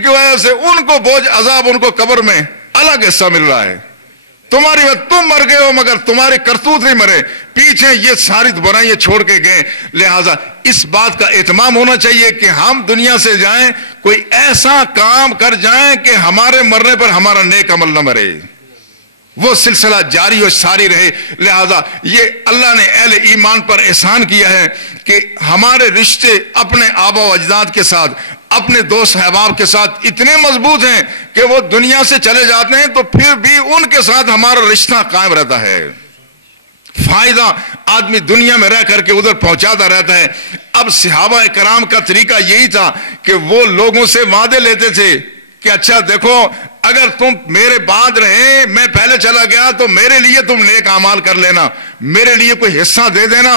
کی وجہ سے ان کو بوجھ عذاب ان کو قبر میں الگ حصہ مل رہا ہے. تمہاری وجہ تم مر گئے ہو مگر تمہارے کرتوت نہیں مرے, پیچھے یہ ساری برائیاں چھوڑ کے گئے. لہذا اس بات کا اہتمام ہونا چاہیے کہ ہم دنیا سے جائیں کوئی ایسا کام کر جائیں کہ ہمارے مرنے پر ہمارا نیک عمل نہ مرے, وہ سلسلہ جاری اور ساری رہے. لہذا یہ اللہ نے اہل ایمان پر احسان کیا ہے کہ ہمارے رشتے اپنے آبا و اجداد کے ساتھ, اپنے دوست احباب کے ساتھ اتنے مضبوط ہیں کہ وہ دنیا سے چلے جاتے ہیں تو پھر بھی ان کے ساتھ ہمارا رشتہ قائم رہتا ہے. فائدہ آدمی دنیا میں رہ کر کے ادھر پہنچاتا رہتا ہے. اب صحابہ کرام کا طریقہ یہی تھا کہ وہ لوگوں سے وعدے لیتے تھے کہ اچھا دیکھو اگر تم میرے بعد رہے, میں پہلے چلا گیا تو میرے لیے تم نیک اعمال کر لینا, میرے لیے کوئی حصہ دے دینا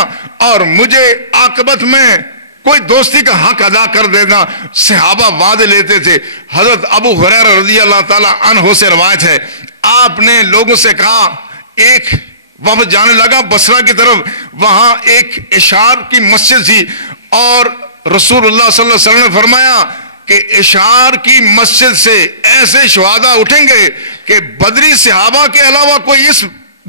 اور مجھے عاقبت میں کوئی دوستی کا حق ادا کر دینا. صحابہ وعدے لیتے تھے. حضرت ابو ہریرہ رضی اللہ تعالی عنہ سے روایت ہے, آپ نے لوگوں سے کہا, ایک وفد جانے لگا بصرہ کی طرف, وہاں ایک اشعار کی مسجد تھی اور رسول اللہ صلی اللہ علیہ وسلم نے فرمایا کہ اشعار کی مسجد سے ایسے شہداء اٹھیں گے کہ بدری صحابہ کے علاوہ کوئی اس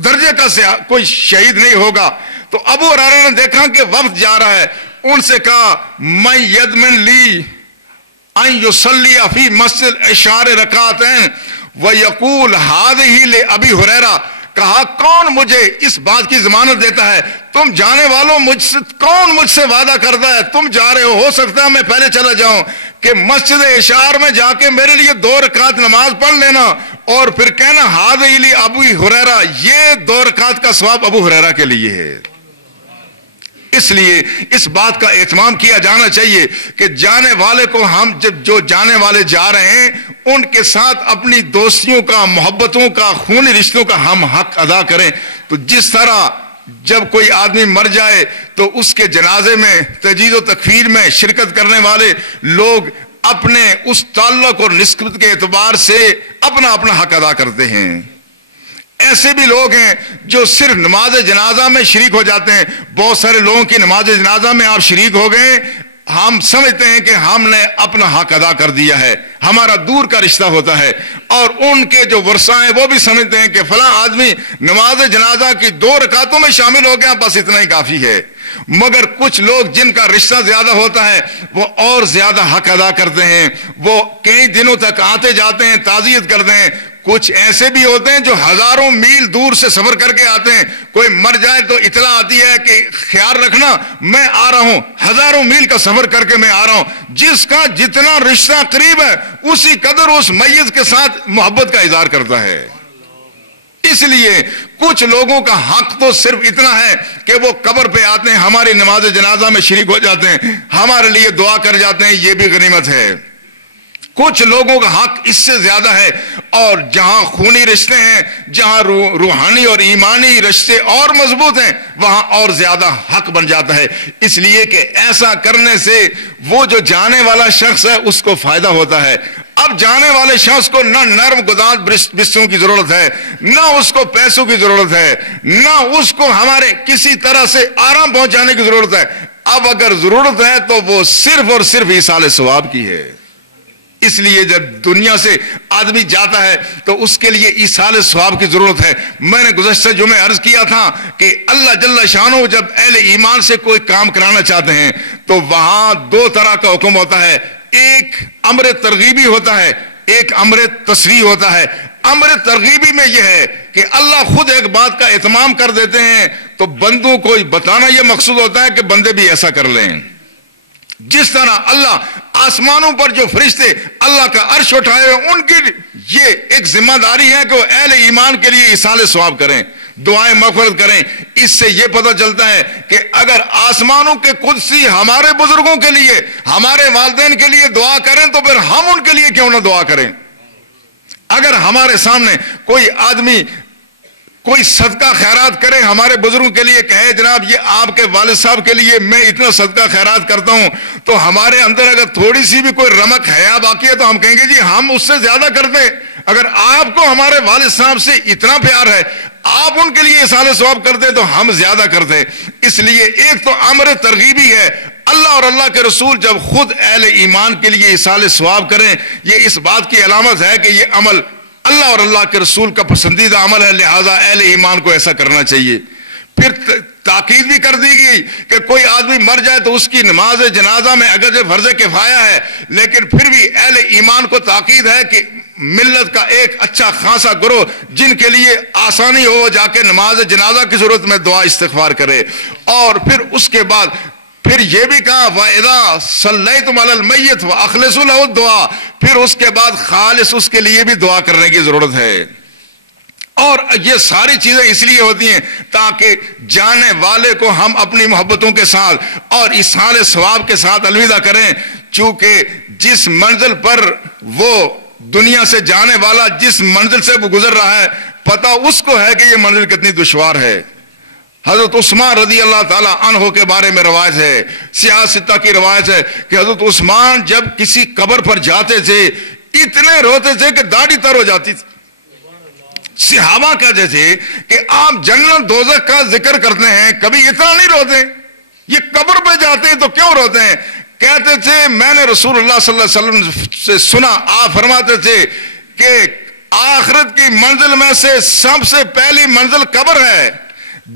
درجے کا کوئی شہید نہیں ہوگا. تو ابو ہریرہ نے دیکھا کہ وفد جا رہا ہے, ان سے کہا میں یدمن لی ان یصلی فی مسجد اشعار رکعتین ویقول هذه لابی ہریرہ, کہا کون مجھے اس بات کی ضمانت دیتا ہے, تم جانے والوں کون مجھ سے وعدہ کرتا ہے, تم جا رہے ہو سکتا ہے میں پہلے چلا جاؤں کہ مسجد اشعار میں جا کے میرے لیے 2 رکعت نماز پڑھ لینا اور پھر کہنا هذه لابی ہریرہ, یہ 2 رکعت کا ثواب ابو ہریرہ کے لیے ہے. اس لیے اس بات کا اہتمام کیا جانا چاہیے کہ جانے والے کو ہم جو جانے والے جا رہے ہیں ان کے ساتھ اپنی دوستیوں کا, محبتوں کا, خونی رشتوں کا ہم حق ادا کریں. تو جس طرح جب کوئی آدمی مر جائے تو اس کے جنازے میں تجہیز و تکفیر میں شرکت کرنے والے لوگ اپنے اس تعلق اور نسبت کے اعتبار سے اپنا اپنا حق ادا کرتے ہیں. ایسے بھی لوگ ہیں جو صرف نماز جنازہ میں شریک ہو جاتے ہیں. بہت سارے لوگوں کی نماز جنازہ میں آپ شریک ہو گئے, ہم سمجھتے ہیں کہ ہم نے اپنا حق ادا کر دیا ہے, ہمارا دور کا رشتہ ہوتا ہے, اور ان کے جو ورثہ ہیں وہ بھی سمجھتے ہیں کہ فلاں آدمی نماز جنازہ کی 2 رکعتوں میں شامل ہو گیا, بس اتنا ہی کافی ہے. مگر کچھ لوگ جن کا رشتہ زیادہ ہوتا ہے وہ اور زیادہ حق ادا کرتے ہیں, وہ کئی دنوں تک آتے جاتے ہیں, تعزیت کرتے ہیں. کچھ ایسے بھی ہوتے ہیں جو ہزاروں میل دور سے سفر کر کے آتے ہیں, کوئی مر جائے تو اطلاع آتی ہے کہ خیال رکھنا میں آ رہا ہوں, ہزاروں میل کا سفر کر کے میں آ رہا ہوں. جس کا جتنا رشتہ قریب ہے اسی قدر اس میت کے ساتھ محبت کا اظہار کرتا ہے. اس لیے کچھ لوگوں کا حق تو صرف اتنا ہے کہ وہ قبر پہ آتے ہیں, ہماری نماز جنازہ میں شریک ہو جاتے ہیں, ہمارے لیے دعا کر جاتے ہیں, یہ بھی غنیمت ہے. کچھ لوگوں کا حق اس سے زیادہ ہے, اور جہاں خونی رشتے ہیں, جہاں روحانی اور ایمانی رشتے اور مضبوط ہیں, وہاں اور زیادہ حق بن جاتا ہے. اس لیے کہ ایسا کرنے سے وہ جو جانے والا شخص ہے اس کو فائدہ ہوتا ہے. اب جانے والے شخص کو نہ نرم گداز بستروں کی ضرورت ہے, نہ اس کو پیسوں کی ضرورت ہے, نہ اس کو ہمارے کسی طرح سے آرام پہنچانے کی ضرورت ہے. اب اگر ضرورت ہے تو وہ صرف اور صرف ایصال ثواب کی ہے. اس لیے جب دنیا سے آدمی جاتا ہے تو اس کے لیے ایصال ثواب کی ضرورت ہے. میں نے گزشتہ جمعے عرض کیا تھا کہ اللہ جل شانہ جب اہل ایمان سے کوئی کام کرانا چاہتے ہیں تو وہاں 2 طرح کا حکم ہوتا ہے. ایک امر ترغیبی ہوتا ہے, ایک امر تصریح ہوتا ہے. امر ترغیبی میں یہ ہے کہ اللہ خود ایک بات کا اہتمام کر دیتے ہیں تو بندوں کو بتانا یہ مقصود ہوتا ہے کہ بندے بھی ایسا کر لیں. جس طرح اللہ آسمانوں پر جو فرشتے اللہ کا عرش اٹھائے ان کی یہ ایک ذمہ داری ہے کہ وہ اہل ایمان کے لیے ایصال ثواب کریں, دعائیں مغفرت کریں. اس سے یہ پتہ چلتا ہے کہ اگر آسمانوں کے قدسی ہمارے بزرگوں کے لیے, ہمارے والدین کے لیے دعا کریں تو پھر ہم ان کے لیے کیوں نہ دعا کریں. اگر ہمارے سامنے کوئی آدمی کوئی صدقہ خیرات کرے ہمارے بزرگوں کے لیے, کہے جناب یہ آپ کے والد صاحب کے لیے میں اتنا صدقہ خیرات کرتا ہوں, تو ہمارے اندر اگر تھوڑی سی بھی کوئی رمق حیا باقی ہے تو ہم کہیں گے جی ہم اس سے زیادہ کرتے. اگر آپ کو ہمارے والد صاحب سے اتنا پیار ہے, آپ ان کے لیے ایصال ثواب کرتے تو ہم زیادہ کرتے. اس لیے ایک تو امر ترغیبی ہے اللہ اور اللہ کے رسول جب خود اہل ایمان کے لیے ایصال ثواب کریں، یہ اس بات کی علامت ہے کہ یہ عمل اللہ اور اللہ کے رسول کا پسندیدہ عمل ہے، لہذا اہل ایمان کو ایسا کرنا چاہیے۔ پھر تاکید بھی کر دی گئی کہ کوئی آدمی مر جائے تو اس کی نماز جنازہ میں اگرچہ فرض کفایہ ہے، لیکن پھر بھی اہل ایمان کو تاکید ہے کہ ملت کا ایک اچھا خاصا گروہ جن کے لیے آسانی ہو جا کے نماز جنازہ کی صورت میں دعا استغفار کرے۔ اور پھر اس کے بعد پھر یہ بھی کہا وَإِذَا صَلَّيْتُمْ عَلَى الْمَيِّتِ وَأَخْلِصُوا لَهُ الدُّعَاء، پھر اس کے بعد خالص اس کے لیے بھی دعا کرنے کی ضرورت ہے۔ اور یہ ساری چیزیں اس لیے ہوتی ہیں تاکہ جانے والے کو ہم اپنی محبتوں کے ساتھ اور ایصال ثواب کے ساتھ الوداع کریں، چونکہ جس منزل پر وہ دنیا سے جانے والا جس منزل سے وہ گزر رہا ہے پتہ اس کو ہے کہ یہ منزل کتنی دشوار ہے۔ حضرت عثمان رضی اللہ تعالی عنہ کے بارے میں روایت ہے، سیاہ ستہ کی روایت ہے کہ حضرت عثمان جب کسی قبر پر جاتے تھے اتنے روتے تھے کہ داڑھی تر ہو جاتی تھی۔ صحابہ کہتے تھے کہ آپ جنت دوزخ کا ذکر کرتے ہیں کبھی اتنا نہیں روتے، یہ قبر پہ جاتے ہیں تو کیوں روتے ہیں؟ کہتے تھے میں نے رسول اللہ صلی اللہ علیہ وسلم سے سنا، آپ فرماتے تھے کہ آخرت کی منزل میں سے سب سے پہلی منزل قبر ہے،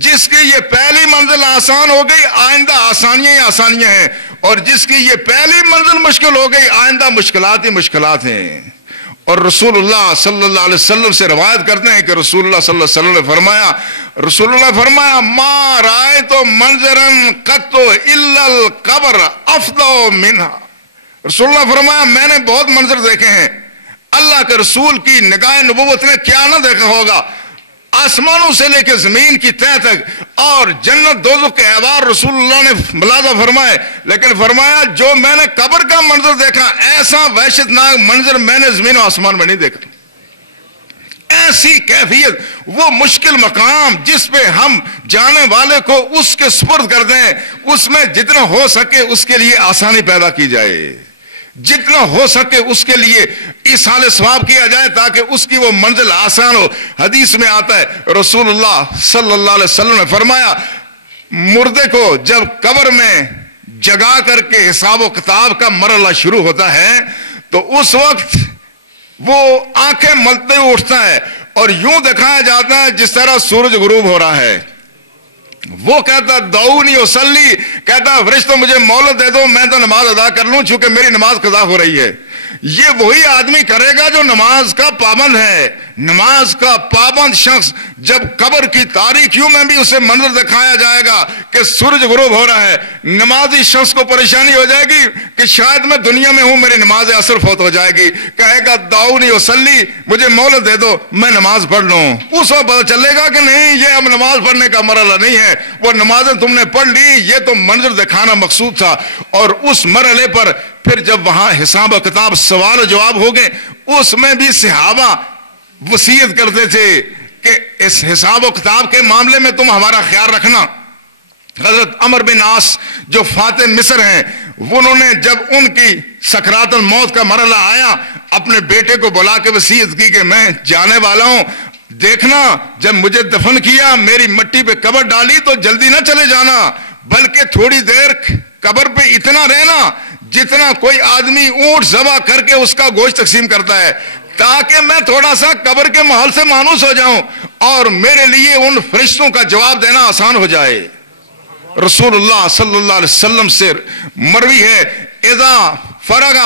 جس کی یہ پہلی منزل آسان ہو گئی آئندہ آسانیاں ہی آسانیاں ہیں، اور جس کی یہ پہلی منزل مشکل ہو گئی آئندہ مشکلات ہی مشکلات ہیں۔ اور رسول اللہ صلی اللہ علیہ وسلم سے روایت کرتے ہیں کہ رسول اللہ صلی اللہ علیہ وسلم نے فرمایا ما رأیت منظرا قط الا القبر افضل منها۔ رسول اللہ فرمایا میں نے بہت منظر دیکھے ہیں، اللہ کے رسول کی نگاہ نبوت نے کیا نہ دیکھا ہوگا، آسمانوں سے لے کے زمین کی تہ تک اور جنت دوزخ کے احوال رسول اللہ نے ملاحظہ فرمائے، لیکن فرمایا جو میں نے قبر کا منظر دیکھا ایسا وحشت ناک منظر میں نے زمین و آسمان میں نہیں دیکھا۔ ایسی کیفیت، وہ مشکل مقام جس پہ ہم جانے والے کو اس کے سپرد کر دیں، اس میں جتنا ہو سکے اس کے لیے آسانی پیدا کی جائے، جتنا ہو سکے اس کے لیے ایصال ثواب کیا جائے تاکہ اس کی وہ منزل آسان ہو۔ حدیث میں آتا ہے رسول اللہ صلی اللہ علیہ وسلم نے فرمایا مردے کو جب قبر میں جگا کر کے حساب و کتاب کا مرحلہ شروع ہوتا ہے تو اس وقت وہ آنکھیں ملتے ہوئے اٹھتا ہے اور یوں دکھایا جاتا ہے جس طرح سورج غروب ہو رہا ہے۔ وہ کہتا دعونی اصلی، کہتا فرشتوں مجھے مہلت دے دو میں تو نماز ادا کر لوں چونکہ میری نماز قضا ہو رہی ہے۔ یہ وہی آدمی کرے گا جو نماز کا پابند ہے۔ نماز کا پابند شخص جب قبر کی تاریکیوں میں بھی اسے منظر دکھایا جائے گا کہ سورج غروب ہو رہا ہے، نمازی شخص کو پریشانی ہو جائے گی کہ شاید میں دنیا میں ہوں میری نماز عصر فوت ہو جائے گی، کہے گا دعونی اصلی، مجھے مہلت دے دو میں نماز پڑھ لوں۔ اس وقت پتہ چلے گا کہ نہیں یہ اب نماز پڑھنے کا مرحلہ نہیں ہے، وہ نمازیں تم نے پڑھ لی، یہ تو منظر دکھانا مقصود تھا۔ اور اس مرحلے پر پھر جب وہاں حساب و کتاب سوال و جواب ہو گئے اس میں بھی صحابہ وصیت کرتے تھے کہ اس حساب و کتاب کے معاملے میں تم ہمارا خیال رکھنا۔ حضرت عمر بن عاص جو فاتح مصر ہیں انہوں نے جب ان کی سکرات الموت کا مرحلہ آیا اپنے بیٹے کو بلا کے وصیت کی کہ میں جانے والا ہوں، دیکھنا جب مجھے دفن کیا میری مٹی پہ قبر ڈالی تو جلدی نہ چلے جانا بلکہ تھوڑی دیر قبر پہ اتنا رہنا جتنا کوئی آدمی اونٹ ذبح کر کے اس کا گوشت تقسیم کرتا ہے، تاکہ میں تھوڑا سا قبر کے ماحول سے مانوس ہو جاؤں اور میرے لیے ان فرشتوں کا جواب دینا آسان ہو جائے۔ رسول اللہ صلی اللہ علیہ وسلم سے مروی ہے اذا فرغ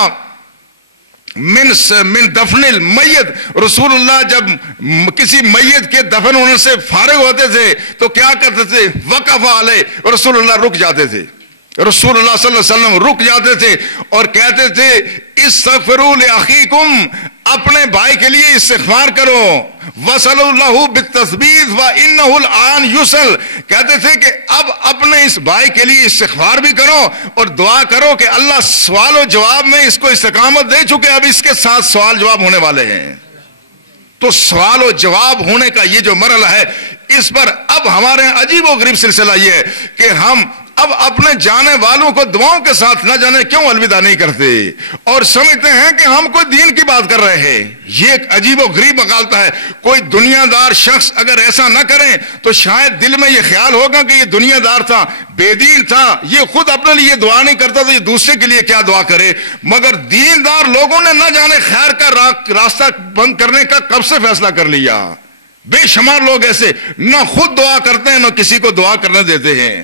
من دفن المیت، رسول اللہ جب کسی میت کے دفن ہونے سے فارغ ہوتے تھے تو کیا کرتے تھے؟ وقف علیہ، رسول اللہ رک جاتے تھے، رسول اللہ صلی اللہ علیہ وسلم رک جاتے تھے اور کہتے تھے استغفروا لاخیکم، اپنے بھائی کے لیے استغفار کرو، وصلوا له بالتثبیت وانه الان یسل، کہتے تھے کہ اب اپنے اس بھائی کے لیے استغفار بھی کرو اور دعا کرو کہ اللہ سوال و جواب میں اس کو استقامت دے چکے، اب اس کے ساتھ سوال جواب ہونے والے ہیں۔ تو سوال و جواب ہونے کا یہ جو مرحلہ ہے اس پر اب ہمارے عجیب و غریب سلسلہ یہ ہے کہ ہم اب اپنے جانے والوں کو دعاؤں کے ساتھ نہ جانے کیوں الوداع نہیں کرتے اور سمجھتے ہیں کہ ہم کوئی دین کی بات کر رہے ہیں. یہ ایک عجیب و غریب مغالطہ ہے. کوئی دنیا دار شخص اگر ایسا نہ کرے تو شاید دل میں یہ خیال ہوگا کہ یہ دنیا دار تھا, بے دین تھا, یہ خود اپنے لیے دعا نہیں کرتا تو یہ دوسرے کے لیے کیا دعا کرے. مگر دیندار لوگوں نے نہ جانے خیر کا راستہ بند کرنے کا کب سے فیصلہ کر لیا. بے شمار لوگ ایسے نہ خود دعا کرتے ہیں نہ کسی کو دعا کرنے دیتے ہیں.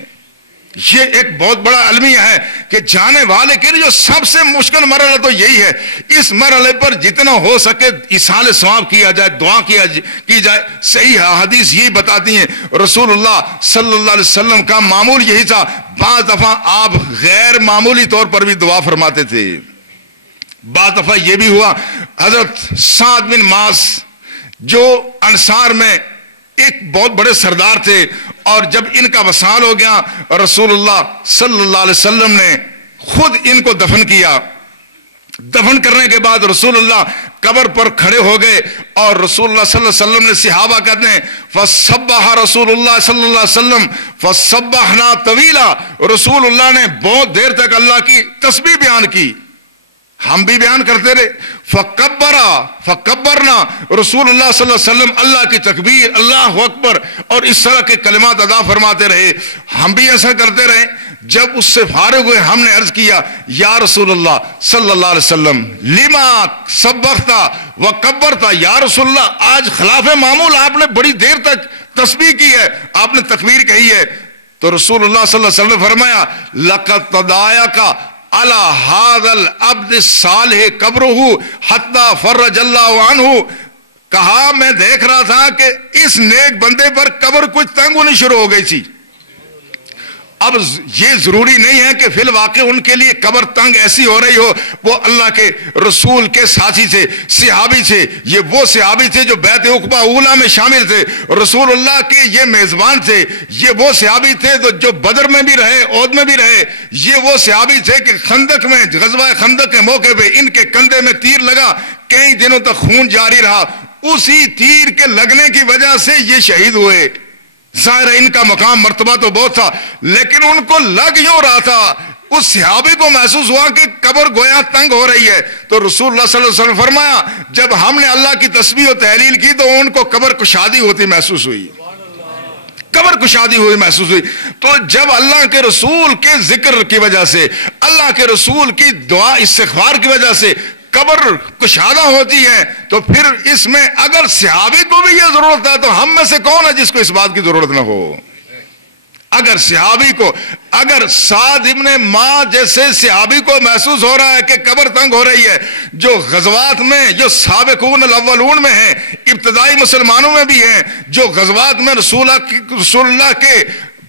یہ ایک بہت بڑا المیہ ہے کہ جانے والے کے لیے جو سب سے مشکل مرحلہ تو یہی ہے. اس مرحلے پر جتنا ہو سکے ایصال ثواب کیا جائے, دعا کی جائے. صحیح حدیث یہی بتاتی ہیں, رسول اللہ صلی اللہ علیہ وسلم کا معمول یہی تھا. بعض دفعہ آپ غیر معمولی طور پر بھی دعا فرماتے تھے. بعض دفعہ یہ بھی ہوا, حضرت سعد بن معاذ جو انصار میں ایک بہت بڑے سردار تھے, اور جب ان کا وصال ہو گیا رسول اللہ صلی اللہ علیہ وسلم نے خود ان کو دفن کیا. دفن کرنے کے بعد رسول اللہ قبر پر کھڑے ہو گئے اور رسول اللہ صلی اللہ علیہ وسلم نے, صحابہ کہتے ہیں فَصَبَّحَ رسول اللہ صلی اللہ علیہ وسلم فَصَبَّحْنَا طَوِيلًا, رسول اللہ نے بہت دیر تک اللہ کی تسبیح بیان کی, ہم بھی بیان کرتے رہے. فکبرنا, رسول اللہ صلی اللہ علیہ وسلم اللہ کی تکبیر, اللہ اکبر اور اس طرح کے کلمات ادا فرماتے رہے. ہم بھی ایسا کرتے رہے. جب اس سے فارغ ہوئے ہم نے عرض کیا یا رسول اللہ صلی اللہ علیہ وسلم لما سبحتا وکبرتا, یا رسول اللہ آج خلاف معمول آپ نے بڑی دیر تک تسبیح کی ہے, آپ نے تکبیر کہی ہے. تو رسول اللہ صلی اللہ علیہ وسلم نے فرمایا لقد تضایق علی ھذا العبد الصالح قبرہ حتی فرج اللہ عنہ, کہا میں دیکھ رہا تھا کہ اس نیک بندے پر قبر کچھ تنگ ہونی شروع ہو گئی تھی. اب یہ ضروری نہیں ہے کہ فی الواقع ان کے لیے قبر تنگ ایسی ہو رہی ہو. وہ اللہ کے رسول کے ساتھی تھے, صحابی تھے. یہ وہ صحابی تھے جو بیعت عقبہ اولیٰ میں شامل تھے, رسول اللہ کے یہ میزبان تھے. یہ وہ صحابی تھے جو بدر میں بھی رہے, احد میں بھی رہے. یہ وہ صحابی تھے کہ خندق میں, غزوہ خندق کے موقع پہ ان کے کندھے میں تیر لگا, کئی دنوں تک خون جاری رہا. اسی تیر کے لگنے کی وجہ سے یہ شہید ہوئے. ظاہر ہے ان کا مقام مرتبہ تو بہت تھا, لیکن ان کو لگ یوں رہا تھا, اس صحابی کو محسوس ہوا کہ قبر گویا تنگ ہو رہی ہے. تو رسول اللہ صلی اللہ علیہ وسلم فرمایا جب ہم نے اللہ کی تسبیح و تحلیل کی تو ان کو قبر کشادی ہوتی محسوس ہوئی, قبر کشادی ہوئی محسوس ہوئی. تو جب اللہ کے رسول کے ذکر کی وجہ سے, اللہ کے رسول کی دعا استغفار کی وجہ سے قبر کشادہ ہوتی ہے, تو پھر اس میں اگر صحابی کو بھی یہ ضرورت ہے تو ہم میں سے کون ہے جس کو اس بات کی ضرورت نہ ہو. اگر صحابی کو, اگر سعد ابن معاذ جیسے صحابی کو محسوس ہو رہا ہے کہ قبر تنگ ہو رہی ہے, جو غزوات میں, جو سابقون الاولون میں ہیں, ابتدائی مسلمانوں میں بھی ہیں, جو غزوات میں رسول اللہ کے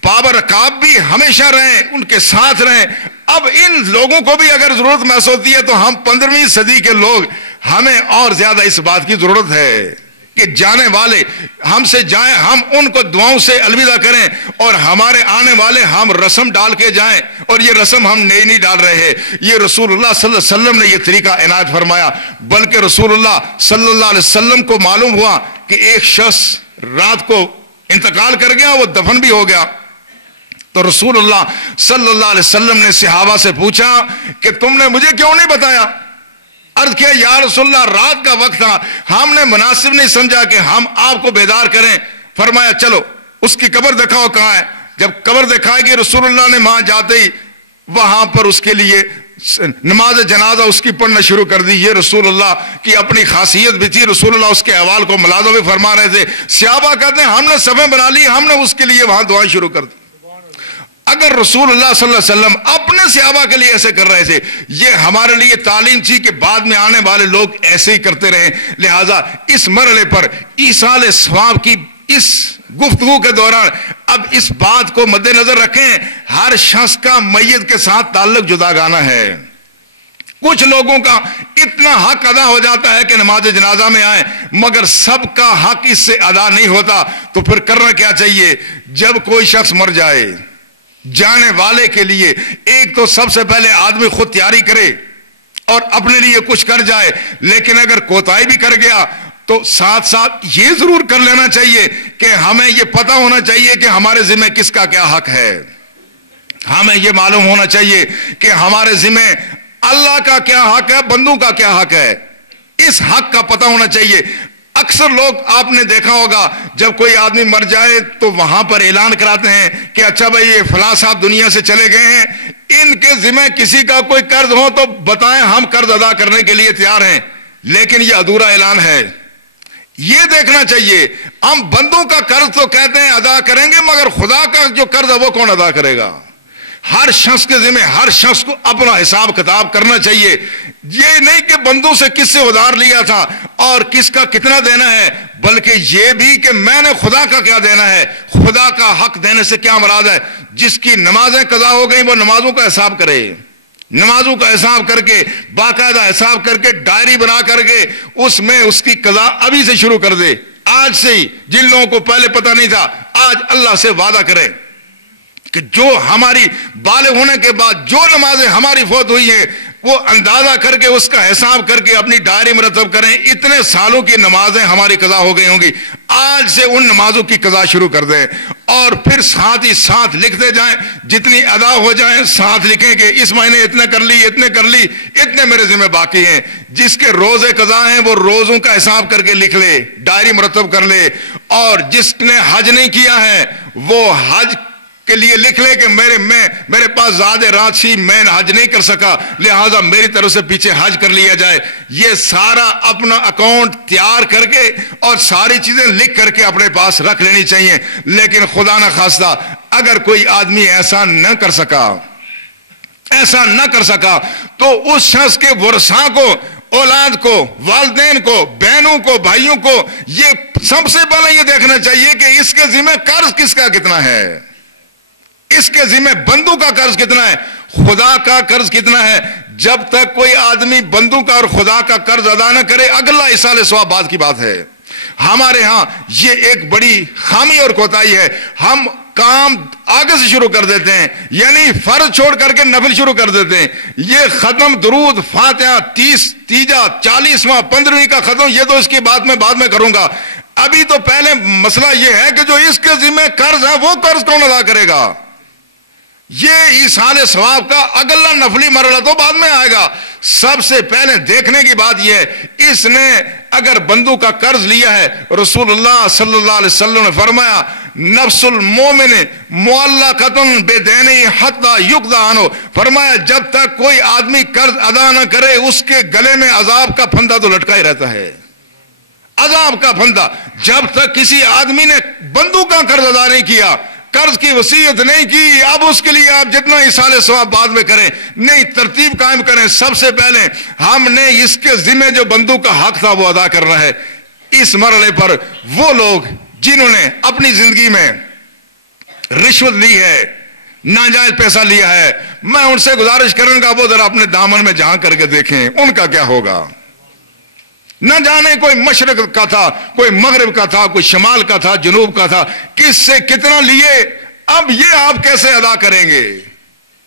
بابر رکاب بھی ہمیشہ رہیں, ان کے ساتھ رہیں, اب ان لوگوں کو بھی اگر ضرورت محسوس ہوتی ہے تو ہم 15ویں صدی کے لوگ, ہمیں اور زیادہ اس بات کی ضرورت ہے کہ جانے والے ہم سے جائیں, ہم ان کو دعاؤں سے الوداع کریں, اور ہمارے آنے والے ہم رسم ڈال کے جائیں. اور یہ رسم ہم نئی نہیں ڈال رہے ہیں, یہ رسول اللہ صلی اللہ علیہ وسلم نے یہ طریقہ عنایت فرمایا. بلکہ رسول اللہ صلی اللہ علیہ وسلم کو معلوم ہوا کہ ایک شخص رات کو انتقال کر گیا, وہ دفن بھی ہو گیا. تو رسول اللہ صلی اللہ علیہ وسلم نے صحابہ سے پوچھا کہ تم نے مجھے کیوں نہیں بتایا؟ عرض کیا یا رسول اللہ رات کا وقت تھا, ہم نے مناسب نہیں سمجھا کہ ہم آپ کو بیدار کریں. فرمایا چلو اس کی قبر دکھاؤ کہاں ہے. جب قبر دکھائے گی رسول اللہ نے وہاں جاتے ہی وہاں پر اس کے لیے نماز جنازہ اس کی پڑھنا شروع کر دی. یہ رسول اللہ کی اپنی خاصیت بھی تھی, رسول اللہ اس کے احوال کو ملاحظہ بھی فرما رہے تھے. صحابہ کہتے ہیں ہم نے صفیں بنا لی, ہم نے اس کے لیے وہاں دعائیں شروع کر دی. اگر رسول اللہ صلی اللہ علیہ وسلم اپنے صحابہ کے لیے ایسے کر رہے تھے, یہ ہمارے لیے تعلیم تھی کہ بعد میں آنے والے لوگ ایسے ہی کرتے رہیں. لہٰذا اس مرحلے پر ایصال ثواب کی اس گفتگو کے دوران اب اس بات کو مد نظر رکھیں, ہر شخص کا میت کے ساتھ تعلق جداگانہ ہے. کچھ لوگوں کا اتنا حق ادا ہو جاتا ہے کہ نماز جنازہ میں آئیں, مگر سب کا حق اس سے ادا نہیں ہوتا. تو پھر کرنا کیا چاہیے؟ جب کوئی شخص مر جائے, جانے والے کے لیے ایک تو سب سے پہلے آدمی خود تیاری کرے اور اپنے لیے کچھ کر جائے. لیکن اگر کوتاہی بھی کر گیا تو ساتھ ساتھ یہ ضرور کر لینا چاہیے کہ ہمیں یہ پتہ ہونا چاہیے کہ ہمارے ذمہ کس کا کیا حق ہے. ہمیں یہ معلوم ہونا چاہیے کہ ہمارے ذمہ اللہ کا کیا حق ہے، بندوں کا کیا حق ہے، اس حق کا پتہ ہونا چاہیے۔ اکثر لوگ آپ نے دیکھا ہوگا جب کوئی آدمی مر جائے تو وہاں پر اعلان کراتے ہیں کہ اچھا بھائی یہ فلاں صاحب دنیا سے چلے گئے ہیں، ان کے ذمہ کسی کا کوئی قرض ہو تو بتائیں، ہم قرض ادا کرنے کے لیے تیار ہیں۔ لیکن یہ ادھورا اعلان ہے۔ یہ دیکھنا چاہیے ہم بندوں کا قرض تو کہتے ہیں ادا کریں گے، مگر خدا کا جو قرض ہے وہ کون ادا کرے گا؟ ہر شخص کے ذمہ ہر شخص کو اپنا حساب کتاب کرنا چاہیے۔ یہ نہیں کہ بندوں سے کس سے ادھار لیا تھا اور کس کا کتنا دینا ہے، بلکہ یہ بھی کہ میں نے خدا کا کیا دینا ہے۔ خدا کا حق دینے سے کیا مراد ہے؟ جس کی نمازیں قضا ہو گئی وہ نمازوں کا حساب کرے، نمازوں کا حساب کر کے باقاعدہ حساب کر کے ڈائری بنا کر کے اس میں اس کی قضا ابھی سے شروع کر دے، آج سے ہی۔ جن لوگوں کو پہلے پتہ نہیں تھا آج اللہ سے وعدہ کرے کہ جو ہماری بالغ ہونے کے بعد جو نمازیں ہماری فوت ہوئی ہیں وہ اندازہ کر کے اس کا حساب کر کے اپنی ڈائری مرتب کریں، اتنے سالوں کی نمازیں ہماری قضا ہو گئی ہوں گی، آج سے ان نمازوں کی قضا شروع کر دیں، اور پھر ساتھ ہی ساتھ لکھتے جائیں، جتنی ادا ہو جائیں ساتھ لکھیں کہ اس مہینے اتنے کر لی، اتنے کر لی، اتنے میرے ذمہ باقی ہیں۔ جس کے روزے قضا ہیں وہ روزوں کا حساب کر کے لکھ لے، ڈائری مرتب کر لے، اور جس نے حج نہیں کیا ہے وہ حج کے لیے لکھ لے کہ میرے پاس زیادہ رات سی، میں حج نہیں کر سکا، لہذا میری طرف سے پیچھے حج کر لیا جائے۔ یہ سارا اپنا اکاؤنٹ تیار کر کے اور ساری چیزیں لکھ کر کے اپنے پاس رکھ لینی چاہیے۔ لیکن خدا نہ خواستہ اگر کوئی آدمی ایسا نہ کر سکا تو اس شخص کے ورثاء کو، اولاد کو، والدین کو، بہنوں کو، بھائیوں کو یہ سب سے پہلے یہ دیکھنا چاہیے کہ اس کے ذمہ قرض کس کا کتنا ہے، اس کے ذمہ بندوں کا قرض کتنا ہے، خدا کا قرض کتنا ہے۔ جب تک کوئی آدمی بندوں کا اور خدا کا قرض ادا نہ کرے، اگلا اصال ثواب بعد کی بات ہے۔ ہمارے ہاں یہ ایک بڑی خامی اور کوتاہی ہے، ہم کام آگے سے شروع کر دیتے ہیں، یعنی فرض چھوڑ کر کے نفل شروع کر دیتے ہیں۔ یہ ختم درود فاتحہ 30 تیجا 40واں 15ویں کا ختم، یہ تو اس کی بات میں بعد میں کروں گا۔ ابھی تو پہلے مسئلہ یہ ہے کہ جو اس کے ذمہ قرض ہے وہ قرض کون ادا کرے گا؟ یہ ایصال ثواب کا اگلا نفلی مرحلہ تو بعد میں آئے گا۔ سب سے پہلے دیکھنے کی بات یہ ہے اس نے اگر بندوں کا قرض لیا ہے، رسول اللہ صلی اللہ علیہ وسلم نے فرمایا نفس المومن معلقۃ بدینہ حتی یقضی عنہ، فرمایا جب تک کوئی آدمی قرض ادا نہ کرے اس کے گلے میں عذاب کا پھندا تو لٹکا ہی رہتا ہے، عذاب کا پھندا۔ جب تک کسی آدمی نے بندوں کا قرض ادا نہیں کیا، قرض کی وصیت نہیں کی، اب اس کے لیے آپ جتنا ایصال ثواب بعد میں کریں، نہیں ترتیب قائم کریں۔ سب سے پہلے ہم نے اس کے ذمہ جو بندوں کا حق تھا وہ ادا کرنا ہے۔ اس مرحلے پر وہ لوگ جنہوں نے اپنی زندگی میں رشوت لی ہے، ناجائز پیسہ لیا ہے، میں ان سے گزارش کروں گا وہ ذرا اپنے دامن میں جھانک کر کے دیکھیں ان کا کیا ہوگا۔ نہ جانے کوئی مشرق کا تھا، کوئی مغرب کا تھا، کوئی شمال کا تھا، جنوب کا تھا، کس سے کتنا لیے، اب یہ آپ کیسے ادا کریں گے،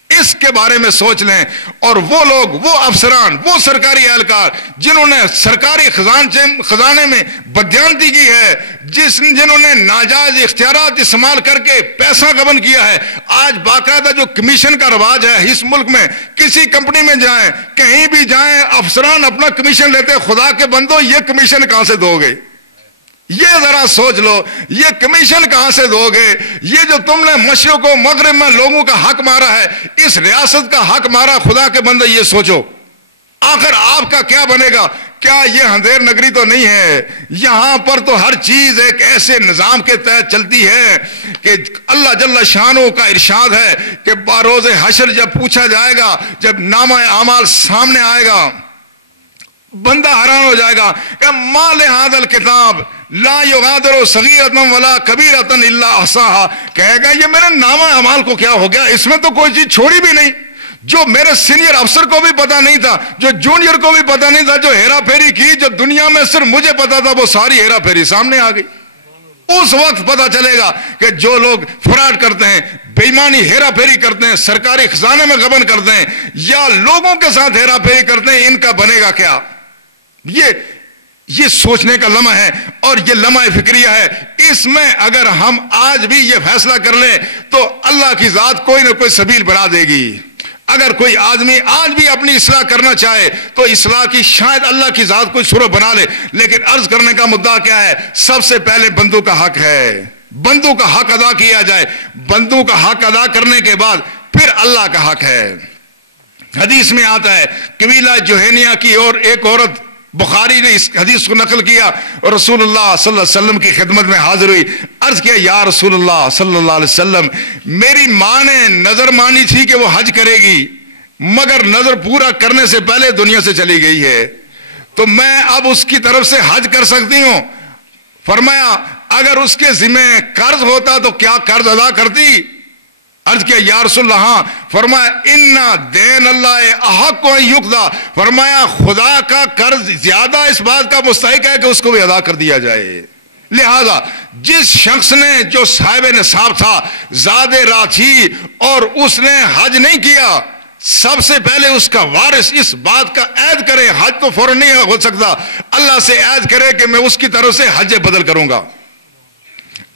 اس کے بارے میں سوچ لیں۔ اور وہ لوگ، وہ افسران، وہ سرکاری اہلکار جنہوں نے سرکاری خزانے میں بددیانتی کی ہے، جنہوں نے ناجائز اختیارات استعمال کر کے پیسہ غبن کیا ہے، آج باقاعدہ جو کمیشن کا رواج ہے اس ملک میں، کسی کمپنی میں جائیں، کہیں بھی جائیں، افسران اپنا کمیشن لیتے۔ خدا کے بندو یہ کمیشن کہاں سے دو گے؟ یہ ذرا سوچ لو، یہ کمیشن کہاں سے دو گے؟ یہ جو تم نے مشرق و مغرب میں لوگوں کا حق مارا ہے، اس ریاست کا حق مارا، خدا کے بندے یہ سوچو آخر آپ کا کیا بنے گا؟ کیا یہ اندھیر نگری تو نہیں ہے؟ یہاں پر تو ہر چیز ایک ایسے نظام کے تحت چلتی ہے کہ اللہ جل شانہ کا ارشاد ہے کہ بروز حشر جب پوچھا جائے گا، جب نامہ اعمال سامنے آئے گا، بندہ حیران ہو جائے گا کہ ما لہذا الکتاب لا یغادر صغیرۃ ولا کبیرۃ الا احصاها، کہے گا یہ میرے نامہ اعمال کو کیا ہو گیا، اس میں تو کوئی چیز چھوڑی بھی نہیں۔ جو میرے سینئر افسر کو بھی پتا نہیں تھا، جو جونیئر کو بھی پتا نہیں تھا، جو ہیرا پھیری کی، جو دنیا میں صرف مجھے پتا تھا، وہ ساری ہیرا پھیری سامنے آ گئی۔ اس وقت پتا چلے گا کہ جو لوگ فراڈ کرتے ہیں، بے ایمانی ہیرا پھیری کرتے ہیں، سرکاری خزانے میں غبن کرتے ہیں، یا لوگوں کے ساتھ ہیرا پھیری کرتے ہیں، ان کا بنے گا کیا؟ یہ یہ سوچنے کا لمحہ ہے اور یہ لمحہ فکریہ ہے. اس میں اگر ہم آج بھی یہ فیصلہ کر لیں تو اللہ کی ذات کوئی نہ کوئی سبیل بنا دے گی. اگر کوئی آدمی آج بھی اپنی اصلاح کرنا چاہے تو اصلاح کی شاید اللہ کی ذات کوئی صورت بنا لے. لیکن عرض کرنے کا مدعا کیا ہے؟ سب سے پہلے بندوں کا حق ہے، بندوں کا حق ادا کیا جائے. بندوں کا حق ادا کرنے کے بعد پھر اللہ کا حق ہے. حدیث میں آتا ہے قبیلہ جوہینیہ کی اور ایک عورت، بخاری نے اس حدیث کو نقل کیا اور رسول اللہ صلی اللہ علیہ وسلم کی خدمت میں حاضر ہوئی. عرض کیا یا رسول اللہ صلی اللہ علیہ وسلم، میری ماں نے نظر مانی تھی کہ وہ حج کرے گی، مگر نظر پورا کرنے سے پہلے دنیا سے چلی گئی ہے، تو میں اب اس کی طرف سے حج کر سکتی ہوں؟ فرمایا اگر اس کے ذمہ قرض ہوتا تو کیا قرض ادا کرتی؟ عرض کیا یا رسول اللہ ہاں. فرمایا اِنَّ دین اللہ احق ان یقضی، فرمایا خدا کا قرض زیادہ اس بات کا مستحق ہے کہ اس کو بھی ادا کر دیا جائے. لہذا جس شخص نے، جو صاحب نصاب تھا، زاد راہ تھی اور اس نے حج نہیں کیا، سب سے پہلے اس کا وارث اس بات کا عہد کرے. حج تو فوراً نہیں ہو سکتا، اللہ سے عہد کرے کہ میں اس کی طرف سے حج بدل کروں گا.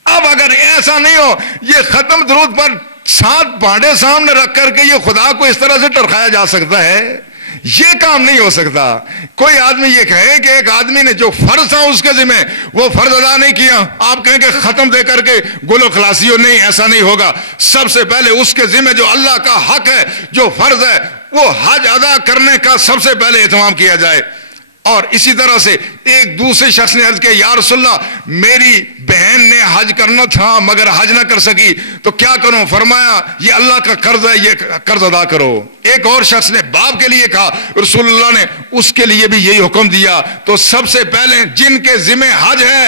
اب اگر ایسا نہیں ہو، یہ ختم درود پر 7 بانڈے سامنے رکھ کر کے یہ خدا کو اس طرح سے ٹرکایا جا سکتا ہے؟ یہ کام نہیں ہو سکتا. کوئی آدمی یہ کہے کہ ایک آدمی نے جو فرض تھا اس کے ذمہ وہ فرض ادا نہیں کیا، آپ کہیں کہ ختم دے کر کے گلو خلاصی ہو، نہیں، ایسا نہیں ہوگا. سب سے پہلے اس کے ذمہ جو اللہ کا حق ہے، جو فرض ہے، وہ حج ادا کرنے کا سب سے پہلے اہتمام کیا جائے. اور اسی طرح سے ایک دوسرے شخص نے عرض کیا یا رسول اللہ میری بہن نے حج کرنا تھا مگر حج نہ کر سکی تو کیا کروں؟ فرمایا یہ اللہ کا قرض ہے، یہ قرض ادا کرو. ایک اور شخص نے باپ کے لیے کہا، رسول اللہ نے اس کے لیے بھی یہی حکم دیا. تو سب سے پہلے جن کے ذمہ حج ہے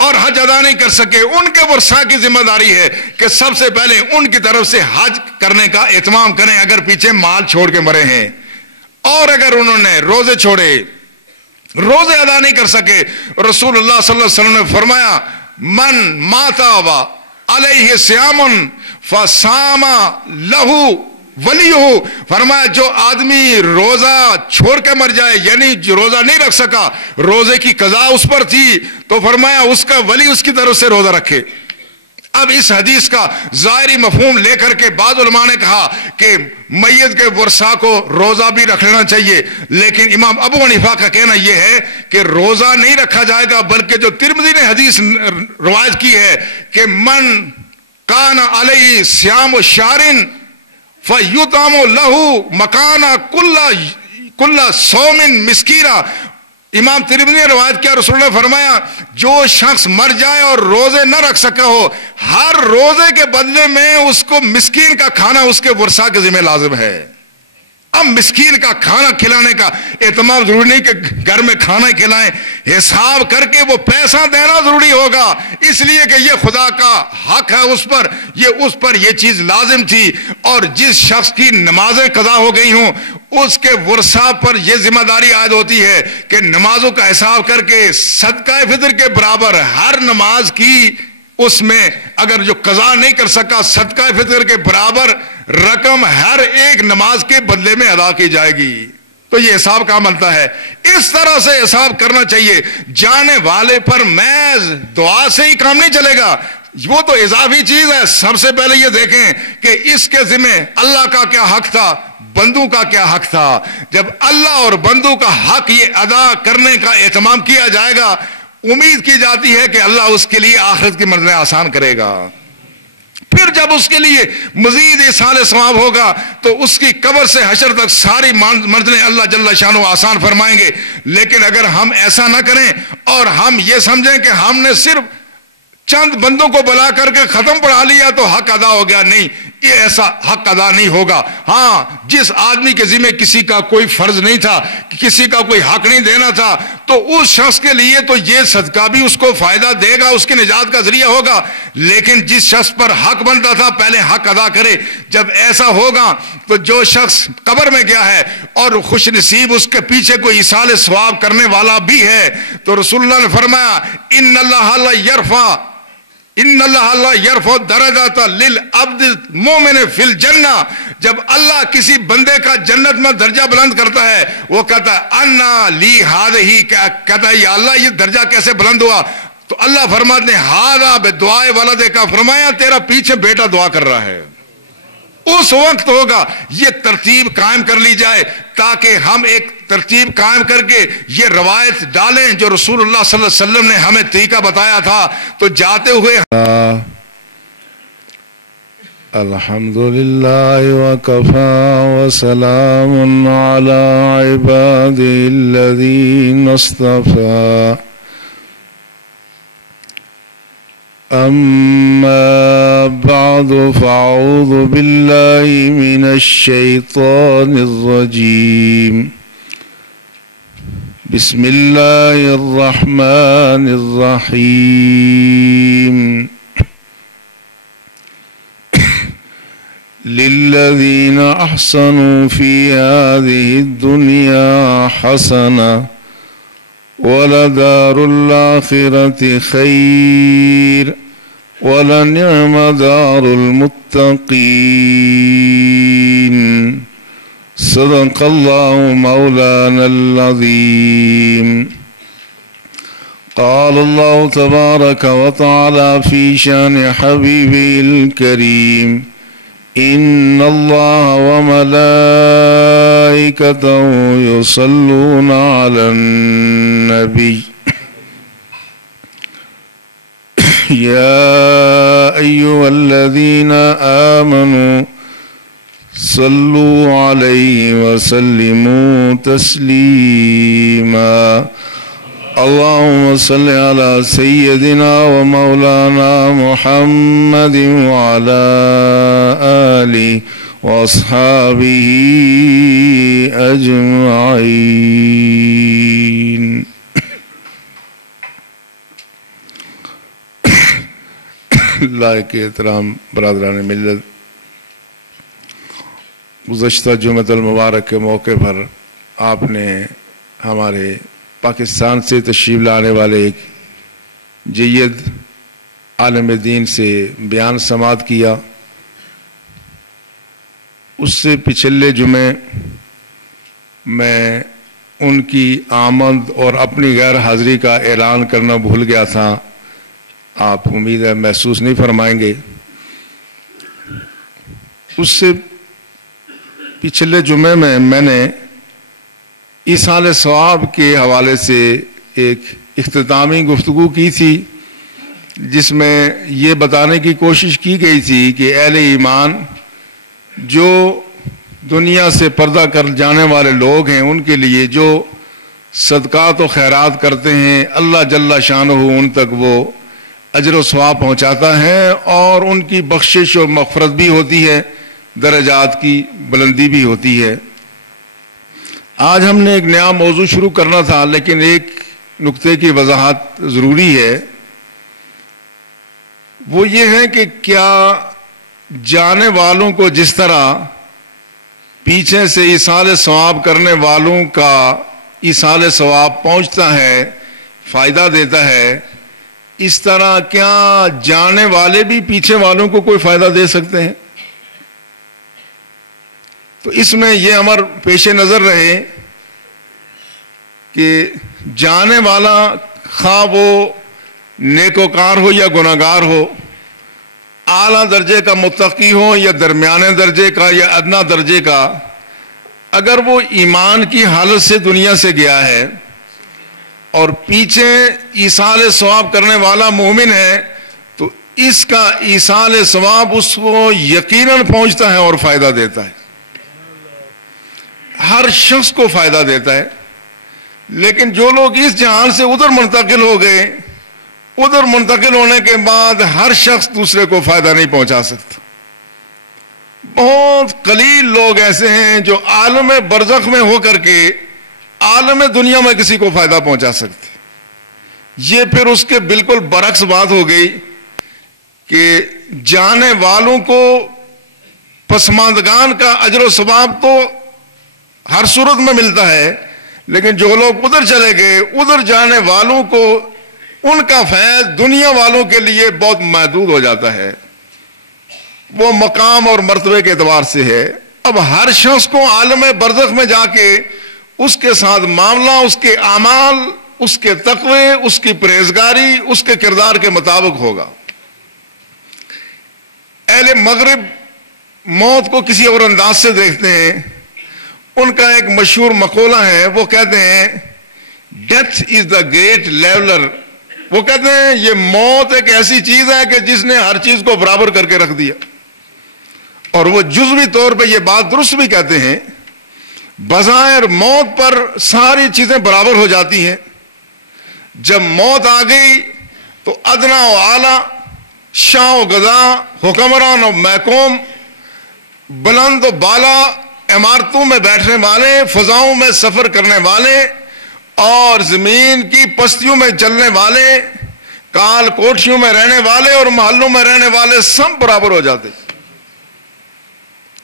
اور حج ادا نہیں کر سکے، ان کے ورثاء کی ذمہ داری ہے کہ سب سے پہلے ان کی طرف سے حج کرنے کا اہتمام کریں اگر پیچھے مال چھوڑ کے مرے ہیں. اور اگر انہوں نے روزے چھوڑے، روزے ادا نہیں کر سکے، رسول اللہ صلی اللہ علیہ وسلم نے فرمایا من ماتا و علیہ صیام فصام لہو ولیہ، فرمایا جو آدمی روزہ چھوڑ کے مر جائے، یعنی جو روزہ نہیں رکھ سکا، روزے کی قضا اس پر تھی، تو فرمایا اس کا ولی اس کی طرف سے روزہ رکھے. اب اس حدیث کا ظاہری مفہوم لے کر کے بعض علماء نے کہا کہ میت کے ورثاء کو روزہ بھی رکھ لینا چاہیے، لیکن امام ابو حنیفہ کا کہنا یہ ہے کہ روزہ نہیں رکھا جائے گا، بلکہ جو ترمذی نے حدیث روایت کی ہے کہ من کان علیہ صیام شہر فیطعم لہ مکان کل صوم مسکینا. امام ترمذی نے روایت کیا، رسول اللہ نے فرمایا جو شخص مر جائے اور روزے نہ رکھ سکا ہو، ہر روزے کے بدلے میں اس کو مسکین کا کھانا اس کے ورثاء کے ذمہ لازم ہے. اب مسکین کا کھانا کھلانے کا اہتمام ضروری نہیں کہ گھر میں کھانا کھلائیں، حساب کر کے وہ پیسہ دینا ضروری ہوگا، اس لیے کہ یہ خدا کا حق ہے اس پر یہ چیز لازم تھی. اور جس شخص کی نمازیں قضا ہو گئی ہوں اس کے ورثاء پر یہ ذمہ داری عائد ہوتی ہے کہ نمازوں کا حساب کر کے صدقہ فطر کے برابر ہر نماز کی، اس میں اگر جو قضا نہیں کر سکا، صدقہ فطر کے برابر رقم ہر ایک نماز کے بدلے میں ادا کی جائے گی. تو یہ حساب کا بنتا ہے، اس طرح سے حساب کرنا چاہیے. جانے والے پر محض دعا سے ہی کام نہیں چلے گا، وہ تو اضافی چیز ہے. سب سے پہلے یہ دیکھیں کہ اس کے ذمہ اللہ کا کیا حق تھا، بندوں کا کیا حق تھا. جب اللہ اور بندوں کا حق یہ ادا کرنے کا اہتمام کیا جائے گا، امید کی جاتی ہے کہ اللہ اس کے لیے آخرت کی منزلیں آسان کرے گا. پھر جب اس کے لیے مزید احسان ثواب ہوگا تو اس کی قبر سے حشر تک ساری منزلیں اللہ جل شانہ آسان فرمائیں گے. لیکن اگر ہم ایسا نہ کریں اور ہم یہ سمجھیں کہ ہم نے صرف چند بندوں کو بلا کر کے ختم پڑھا لیا تو حق ادا ہو گیا، نہیں، یہ ایسا حق ادا نہیں ہوگا. ہاں، جس آدمی کے ذمہ کسی کا کوئی فرض نہیں تھا، کسی کا کوئی حق نہیں دینا تھا، تو اس شخص کے لیے تو یہ صدقہ بھی اس کو فائدہ دے گا، اس کی نجات کا ذریعہ ہوگا. لیکن جس شخص پر حق بنتا تھا پہلے حق ادا کرے. جب ایسا ہوگا تو جو شخص قبر میں گیا ہے اور خوش نصیب اس کے پیچھے کوئی ایصال ثواب کرنے والا بھی ہے، تو رسول اللہ نے فرمایا ان اللہ لا یرفع ان اللہ لا یرفع درجات للعبد المؤمن فی الجنہ، جب اللہ کسی بندے کا جنت میں درجہ بلند کرتا ہے وہ کہتا ہے انا لی ہذہ، کہتا ہے یا اللہ یہ درجہ کیسے بلند ہوا؟ تو اللہ فرماتے ہیں ہذا بدعاء ولدک، فرمایا تیرا پیچھے بیٹا دعا کر رہا ہے. اس وقت ہوگا. یہ ترتیب قائم کر لی جائے تاکہ ہم ایک ترتیب قائم کر کے یہ روایت ڈالیں جو رسول اللہ صلی اللہ علیہ وسلم نے ہمیں طریقہ بتایا تھا. تو جاتے ہوئے الحمدللہ وکفا وسلام علی عبادہ الذین اصطفى. أما بعد فأعوذ بالله من الشيطان الرجيم. بسم الله الرحمن الرحيم. للذين أحسنوا في هذه الدنيا حسنة ولدار الآخرة خير ولنعم دار المتقين. صدق الله مولانا العظيم. قال الله تبارك وتعالى في شان حبيبه الكريم إن الله وملائكته يصلون على النبي يا أيها الذين آمنوا صلوا عليه وسلموا تسليما. اللهم صل على سيدنا ومولانا محمد وعلى آله وأصحابه أجمعين. لائق احترام برادران ملت، گزشتہ جمعۃ المبارک کے موقع پر آپ نے ہمارے پاکستان سے تشریف لانے والے ایک جید عالم دین سے بیان سماعت کیا. اس سے پچھلے جمعے میں ان کی آمد اور اپنی غیر حاضری کا اعلان کرنا بھول گیا تھا. آپ امید ہے محسوس نہیں فرمائیں گے. اس سے پچھلے جمعے میں نے ایصال ثواب کے حوالے سے ایک اختتامی گفتگو کی تھی جس میں یہ بتانے کی کوشش کی گئی تھی کہ اہل ایمان جو دنیا سے پردہ کر جانے والے لوگ ہیں ان کے لیے جو صدقات و خیرات کرتے ہیں اللہ جل شانہ ان تک وہ اجر و ثواب پہنچاتا ہے اور ان کی بخشش اور مغفرت بھی ہوتی ہے، درجات کی بلندی بھی ہوتی ہے. آج ہم نے ایک نیا موضوع شروع کرنا تھا لیکن ایک نقطے کی وضاحت ضروری ہے. وہ یہ ہے کہ کیا جانے والوں کو جس طرح پیچھے سے ایصال ثواب کرنے والوں کا ایصال ثواب پہنچتا ہے، فائدہ دیتا ہے، اس طرح کیا جانے والے بھی پیچھے والوں کو کوئی فائدہ دے سکتے ہیں؟ تو اس میں یہ امر پیش نظر رہے کہ جانے والا خواہ وہ نیکوکار ہو یا گناہگار ہو، اعلیٰ درجے کا متقی ہو یا درمیانے درجے کا یا ادنا درجے کا، اگر وہ ایمان کی حالت سے دنیا سے گیا ہے اور پیچھے ایصال ثواب کرنے والا مومن ہے تو اس کا ایصال ثواب اس کو یقیناً پہنچتا ہے اور فائدہ دیتا ہے، ہر شخص کو فائدہ دیتا ہے. لیکن جو لوگ اس جہان سے ادھر منتقل ہو گئے، ادھر منتقل ہونے کے بعد ہر شخص دوسرے کو فائدہ نہیں پہنچا سکتا. بہت قلیل لوگ ایسے ہیں جو عالم برزخ میں ہو کر کے عالم دنیا میں کسی کو فائدہ پہنچا سکتے. یہ پھر اس کے بالکل برعکس بات ہو گئی کہ جانے والوں کو پسماندگان کا اجر و ثواب تو ہر صورت میں ملتا ہے، لیکن جو لوگ ادھر چلے گئے ادھر جانے والوں کو ان کا فیض دنیا والوں کے لیے بہت محدود ہو جاتا ہے، وہ مقام اور مرتبے کے اعتبار سے ہے۔ اب ہر شخص کو عالم برزخ میں جا کے اس کے ساتھ معاملہ، اس کے اعمال، اس کے تقوی، اس کی پرہیزگاری، اس کے کردار کے مطابق ہوگا۔ اہل مغرب موت کو کسی اور انداز سے دیکھتے ہیں۔ ان کا ایک مشہور مقولہ ہے، وہ کہتے ہیں death is the great leveller. وہ کہتے ہیں یہ موت ایک ایسی چیز ہے کہ جس نے ہر چیز کو برابر کر کے رکھ دیا، اور وہ جزوی طور پہ یہ بات درست بھی کہتے ہیں۔ بظاہر موت پر ساری چیزیں برابر ہو جاتی ہیں، جب موت آ گئی تو ادنا و اعلیٰ، شاہ و غزا، حکمران و محکوم، بلند و بالا، عمارتوں میں بیٹھنے والے، فضاؤں میں سفر کرنے والے اور زمین کی پستیوں میں چلنے والے، کال کوٹھیوں میں رہنے والے اور محلوں میں رہنے والے، سب برابر ہو جاتے۔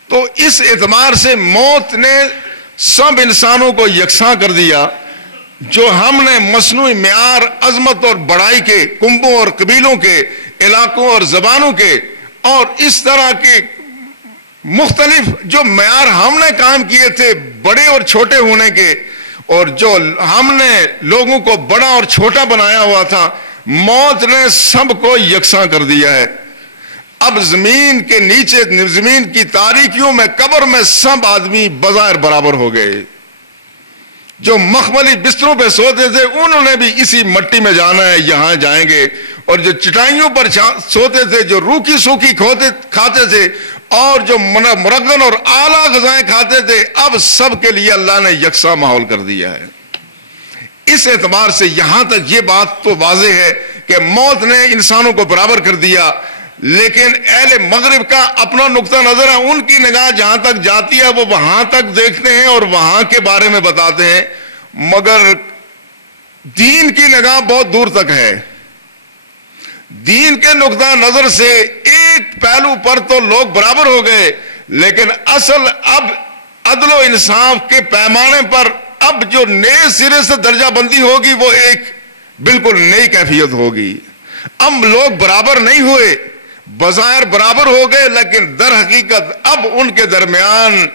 تو اس اعتبار سے موت نے سب انسانوں کو یکساں کر دیا۔ جو ہم نے مصنوعی معیار عظمت اور بڑائی کے، کنبوں اور قبیلوں کے، علاقوں اور زبانوں کے اور اس طرح کے مختلف جو معیار ہم نے قائم کیے تھے بڑے اور چھوٹے ہونے کے، اور جو ہم نے لوگوں کو بڑا اور چھوٹا بنایا ہوا تھا، موت نے سب کو یکساں کر دیا ہے۔ اب زمین کے نیچے، زمین کی تاریکیوں میں، قبر میں سب آدمی بظاہر برابر ہو گئے۔ جو مخملی بستروں پہ سوتے تھے انہوں نے بھی اسی مٹی میں جانا ہے، یہاں جائیں گے، اور جو چٹائیوں پر سوتے تھے، جو روکھی سوکھی کھاتے تھے اور جو مرغن اور اعلیٰ غذائیں کھاتے تھے، اب سب کے لیے اللہ نے یکساں ماحول کر دیا ہے۔ اس اعتبار سے یہاں تک یہ بات تو واضح ہے کہ موت نے انسانوں کو برابر کر دیا، لیکن اہل مغرب کا اپنا نقطہ نظر ہے، ان کی نگاہ جہاں تک جاتی ہے وہ وہاں تک دیکھتے ہیں اور وہاں کے بارے میں بتاتے ہیں، مگر دین کی نگاہ بہت دور تک ہے۔ دین کے نقطہ نظر سے ایک پہلو پر تو لوگ برابر ہو گئے، لیکن اصل اب عدل و انصاف کے پیمانے پر اب جو نئے سرے سے درجہ بندی ہوگی وہ ایک بالکل نئی کیفیت ہوگی۔ اب لوگ برابر نہیں ہوئے، بظاہر برابر ہو گئے، لیکن در حقیقت اب ان کے درمیان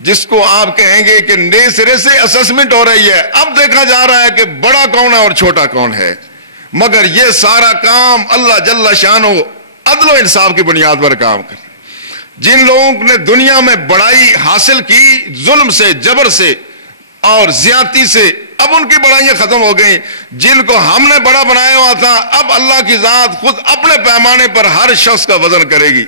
جس کو آپ کہیں گے کہ نئے سرے سے اسسمنٹ ہو رہی ہے، اب دیکھا جا رہا ہے کہ بڑا کون ہے اور چھوٹا کون ہے، مگر یہ سارا کام اللہ جل شانہ عدل و انصاف کی بنیاد پر کام کر۔ جن لوگوں نے دنیا میں بڑائی حاصل کی ظلم سے، جبر سے اور زیادتی سے، اب ان کی بڑائیاں ختم ہو گئیں۔ جن کو ہم نے بڑا بنایا ہوا تھا، اب اللہ کی ذات خود اپنے پیمانے پر ہر شخص کا وزن کرے گی،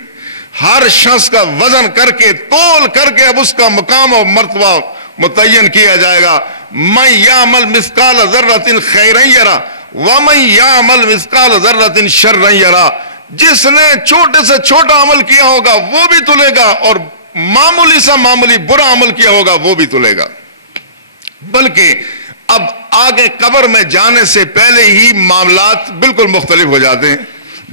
ہر شخص کا وزن کر کے، تول کر کے اب اس کا مقام اور مرتبہ متعین کیا جائے گا۔ من یعمل مثقال ذرۃ خیرا یرا ومن یعمل مثقال ذرۃ شرا یرا۔ جس نے چھوٹے سے چھوٹا عمل کیا ہوگا وہ بھی تلے گا، اور معمولی سا معمولی برا عمل کیا ہوگا وہ بھی تلے گا۔ بلکہ اب آگے قبر میں جانے سے پہلے ہی معاملات بالکل مختلف ہو جاتے ہیں۔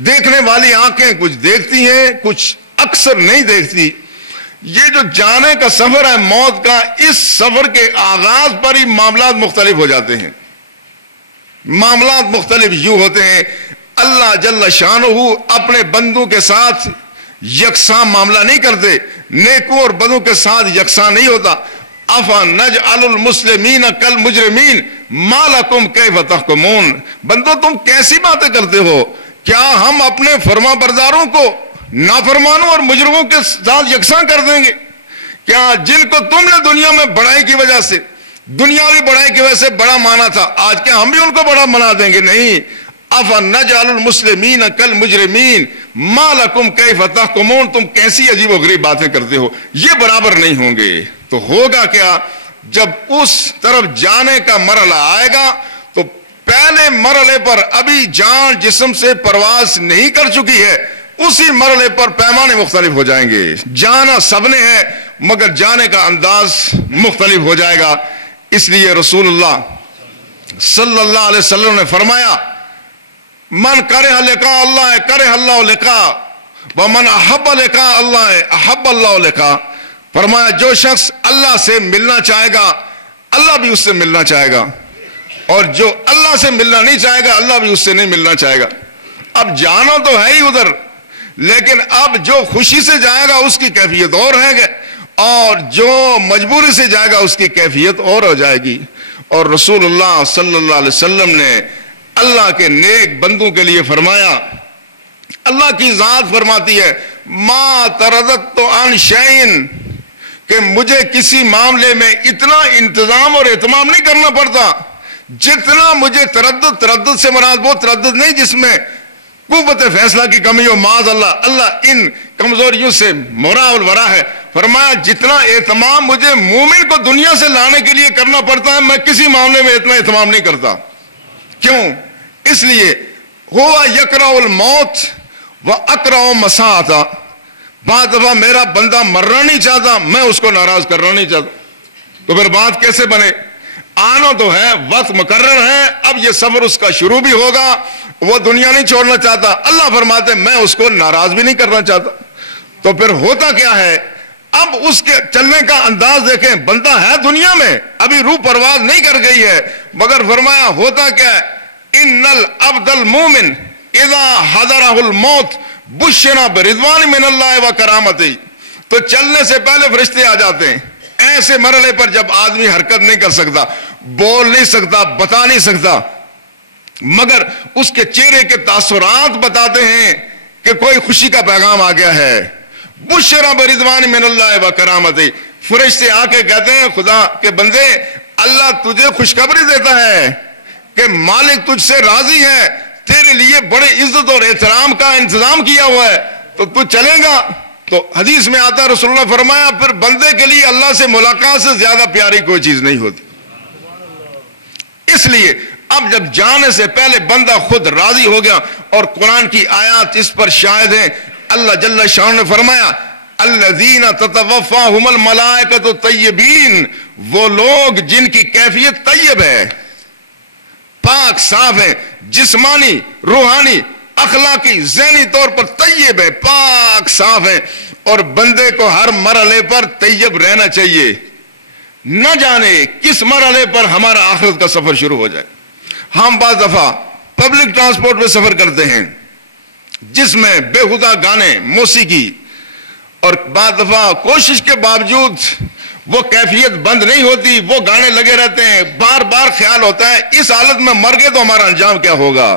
دیکھنے والی آنکھیں کچھ دیکھتی ہیں، کچھ اکثر نہیں دیکھتی۔ یہ جو جانے کا سفر ہے موت کا، اس سفر کے آغاز پر ہی معاملات مختلف ہو جاتے ہیں۔ معاملات مختلف یوں ہوتے ہیں، اللہ جل شانہ اپنے بندوں کے ساتھ یکساں معاملہ نہیں کرتے، نیکوں اور بدوں کے ساتھ یکساں نہیں ہوتا۔ افنجعل المسلمین کالمجرمین ما لکم کیف تحکمون۔ بندو تم کیسی باتیں کرتے ہو؟ کیا ہم اپنے فرما برداروں کو نافرمانوں اور مجرموں کے ساتھ یکساں کر دیں گے؟ کیا جن کو تم نے دنیا میں بڑائی کی وجہ سے، دنیاوی بڑائی کی وجہ سے بڑا مانا تھا، آج کیا ہم بھی ان کو بڑا منا دیں گے؟ نہیں۔ افنجعل المسلمین کالمجرمین ما لکم کیف تحکمون۔ تم کیسی عجیب و غریب باتیں کرتے ہو، یہ برابر نہیں ہوں گے۔ تو ہوگا کیا؟ جب اس طرف جانے کا مرحلہ آئے گا تو پہلے مرحلے پر ابھی جان جسم سے پرواز نہیں کر چکی ہے، اسی مرحلے پر پیمانے مختلف ہو جائیں گے۔ جانا سب نے ہے مگر جانے کا انداز مختلف ہو جائے گا۔ اس لیے رسول اللہ صلی اللہ علیہ وسلم نے فرمایا، من کرہ لقاء اللہ کرہ اللہ لقاء ومن احب لقاء اللہ احب اللہ لقاء۔ فرمایا جو شخص اللہ سے ملنا چاہے گا اللہ بھی اس سے ملنا چاہے گا، اور جو اللہ سے ملنا نہیں چاہے گا اللہ بھی اس سے نہیں ملنا چاہے گا. اب جانا تو ہے ہی ادھر، لیکن اب جو خوشی سے جائے گا اس کی کیفیت اور ہے، اور جو مجبوری سے جائے گا اس کی کیفیت اور ہو جائے گی. اور رسول اللہ صلی اللہ علیہ وسلم نے اللہ کے نیک بندوں کے لیے فرمایا، اللہ کی ذات فرماتی ہے ما ترددت عن شیء، کہ مجھے کسی معاملے میں اتنا انتظام اور اہتمام نہیں کرنا پڑتا جتنا مجھے تردد سے مراد وہ تردد نہیں جس میں قوت فیصلہ کی کمی ہو، معاذ اللہ، اللہ ان کمزوریوں سے مرا الورا ہے. فرمایا جتنا اہتمام مجھے مومن کو دنیا سے لانے کے لیے کرنا پڑتا ہے میں کسی معاملے میں اتنا اہتمام نہیں کرتا. کیوں؟ اس لیے ہوا یکرہ الموت و اکرہ مساعتا، بعض دفعہ میرا بندہ مرنا نہیں چاہتا، میں اس کو ناراض کرنا نہیں چاہتا. تو پھر بات کیسے بنے؟ آنا تو ہے، وقت مقرر ہے، اب یہ سفر اس کا شروع بھی ہوگا، وہ دنیا نہیں چھوڑنا چاہتا. اللہ فرماتے میں اس کو ناراض بھی نہیں کرنا چاہتا. تو پھر ہوتا کیا ہے؟ اب اس کے چلنے کا انداز دیکھیں، بندہ ہے دنیا میں، ابھی روح پرواز نہیں کر گئی ہے، مگر فرمایا ہوتا کیا ہے؟ ان العبد المومن اذا حضرہ الموت بشرا برضوان من اللہ و کرامتی. تو چلنے سے پہلے فرشتے آ جاتے ہیں ایسے مرحلے پر جب آدمی حرکت نہیں کر سکتا، بول نہیں سکتا، بتا نہیں سکتا، مگر اس کے چہرے کے تاثرات بتاتے ہیں کہ کوئی خوشی کا پیغام آ گیا ہے. بشرا برضوان من اللہ و کرامتی. فرشتے آ کے کہتے ہیں خدا کے بندے اللہ تجھے خوشخبری دیتا ہے کہ مالک تجھ سے راضی ہے، تیرے لیے بڑے عزت اور احترام کا انتظام کیا ہوا ہے، تو تو چلے گا. تو حدیث میں آتا رسول اللہ فرمایا پھر بندے کے لیے اللہ سے ملاقات سے زیادہ پیاری کوئی چیز نہیں ہوتی. اس لیے اب جب جانے سے پہلے بندہ خود راضی ہو گیا، اور قرآن کی آیات اس پر شاہد ہیں. اللہ جل شان نے فرمایا الذین تتوفاہم الملائکۃ طیبین، وہ لوگ جن کی کیفیت طیب ہے، پاک صاف ہے، جسمانی روحانی اخلاقی ذہنی طور پر طیب ہے، پاک صاف ہے. اور بندے کو ہر مرحلے پر طیب رہنا چاہیے، نہ جانے کس مرحلے پر ہمارا آخرت کا سفر شروع ہو جائے. ہم بعض دفعہ پبلک ٹرانسپورٹ میں سفر کرتے ہیں جس میں بےہودہ گانے موسیقی، اور بعض دفعہ کوشش کے باوجود وہ کیفیت بند نہیں ہوتی، وہ گانے لگے رہتے ہیں. بار بار خیال ہوتا ہے اس حالت میں مر گئے تو ہمارا انجام کیا ہوگا.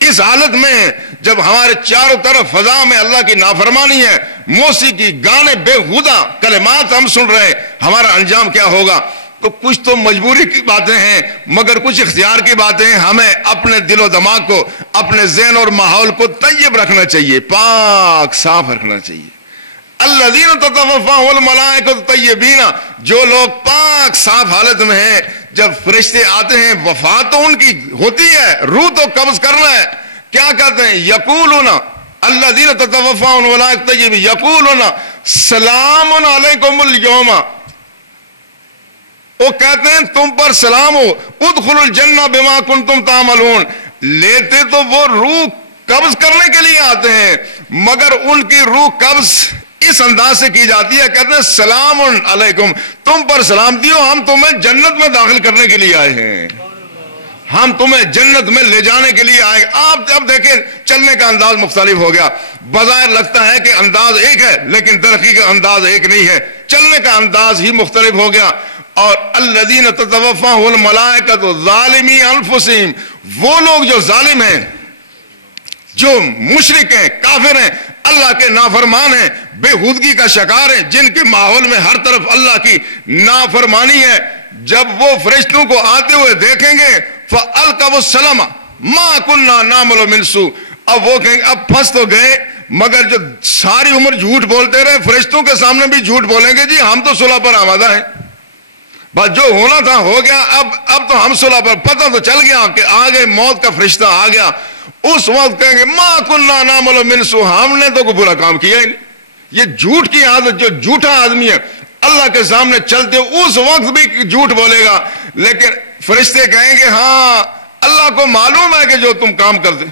اس حالت میں جب ہمارے چاروں طرف فضا میں اللہ کی نافرمانی ہے، موسیقی گانے بےہودہ کلمات ہم سن رہے ہیں، ہمارا انجام کیا ہوگا. تو کچھ تو مجبوری کی باتیں ہیں مگر کچھ اختیار کی باتیں ہیں. ہمیں اپنے دل و دماغ کو، اپنے ذہن اور ماحول کو طیب رکھنا چاہیے، پاک صاف رکھنا چاہیے. الذین تتوفاہم الملائکۃ طیبین، جو لوگ پاک صاف حالت میں ہیں، جب فرشتے آتے ہیں وفات تو ان کی ہوتی ہے، روح تو قبض کرنا ہے. کیا کہتے ہیں؟ یقولون الذین تتوفاہم الملائکۃ طیبین یقولون سلام علیکم اليوم، وہ کہتے ہیں تم پر سلام ہو، ادخلوا الجنہ بما کنتم تعملون. لیتے تو وہ روح قبض کرنے کے لیے آتے ہیں، مگر ان کی روح قبض اس انداز سے کی جاتی ہے، کہتے ہیں سلام علیکم، تم پر سلامتی ہو، ہم تمہیں جنت میں داخل کرنے کے لیے آئے ہیں، ہم تمہیں جنت میں لے جانے کے لیے آئے. آپ جب دیکھیں چلنے کا انداز مختلف ہو گیا. بظاہر لگتا ہے کہ انداز ایک ہے لیکن ترقی کا انداز ایک نہیں ہے، چلنے کا انداز ہی مختلف ہو گیا. اور الذین تتوفاہم الملائکۃ ظالمی انفسہم، وہ لوگ جو ظالم ہیں، جو مشرک ہیں، کافر ہیں، اللہ کے نافرمان ہیں، بےہودگی کا شکار ہیں، جن کے ماحول میں ہر طرف اللہ کی نافرمانی ہے، جب وہ فرشتوں کو آتے ہوئے دیکھیں گے فَأَلْقَوُا السَّلَامَ مَا كُنَّا نَعْمَلُ مِنْ سُوءٍ، اب وہ کہیں گے اب پھنس تو گئے، مگر جو ساری عمر جھوٹ بولتے رہے، فرشتوں کے سامنے بھی جھوٹ بولیں گے جی ہم تو صلح پر آمادہ ہیں، بس جو ہونا تھا ہو گیا، اب تو ہم صلح پر، پتہ تو چل گیا کہ آ گئے، موت کا فرشتہ آ گیا. اس وقت کہیں گے ما كنا نعمل من سوء، ہم نے تو کوئی برا کام کیا ہی نہیں. یہ جھوٹ کی عادت، جو جھوٹا آدمی ہے اللہ کے سامنے چلتے اس وقت بھی جھوٹ بولے گا، لیکن فرشتے کہیں گے ہاں اللہ کو معلوم ہے کہ جو تم کام کرتے.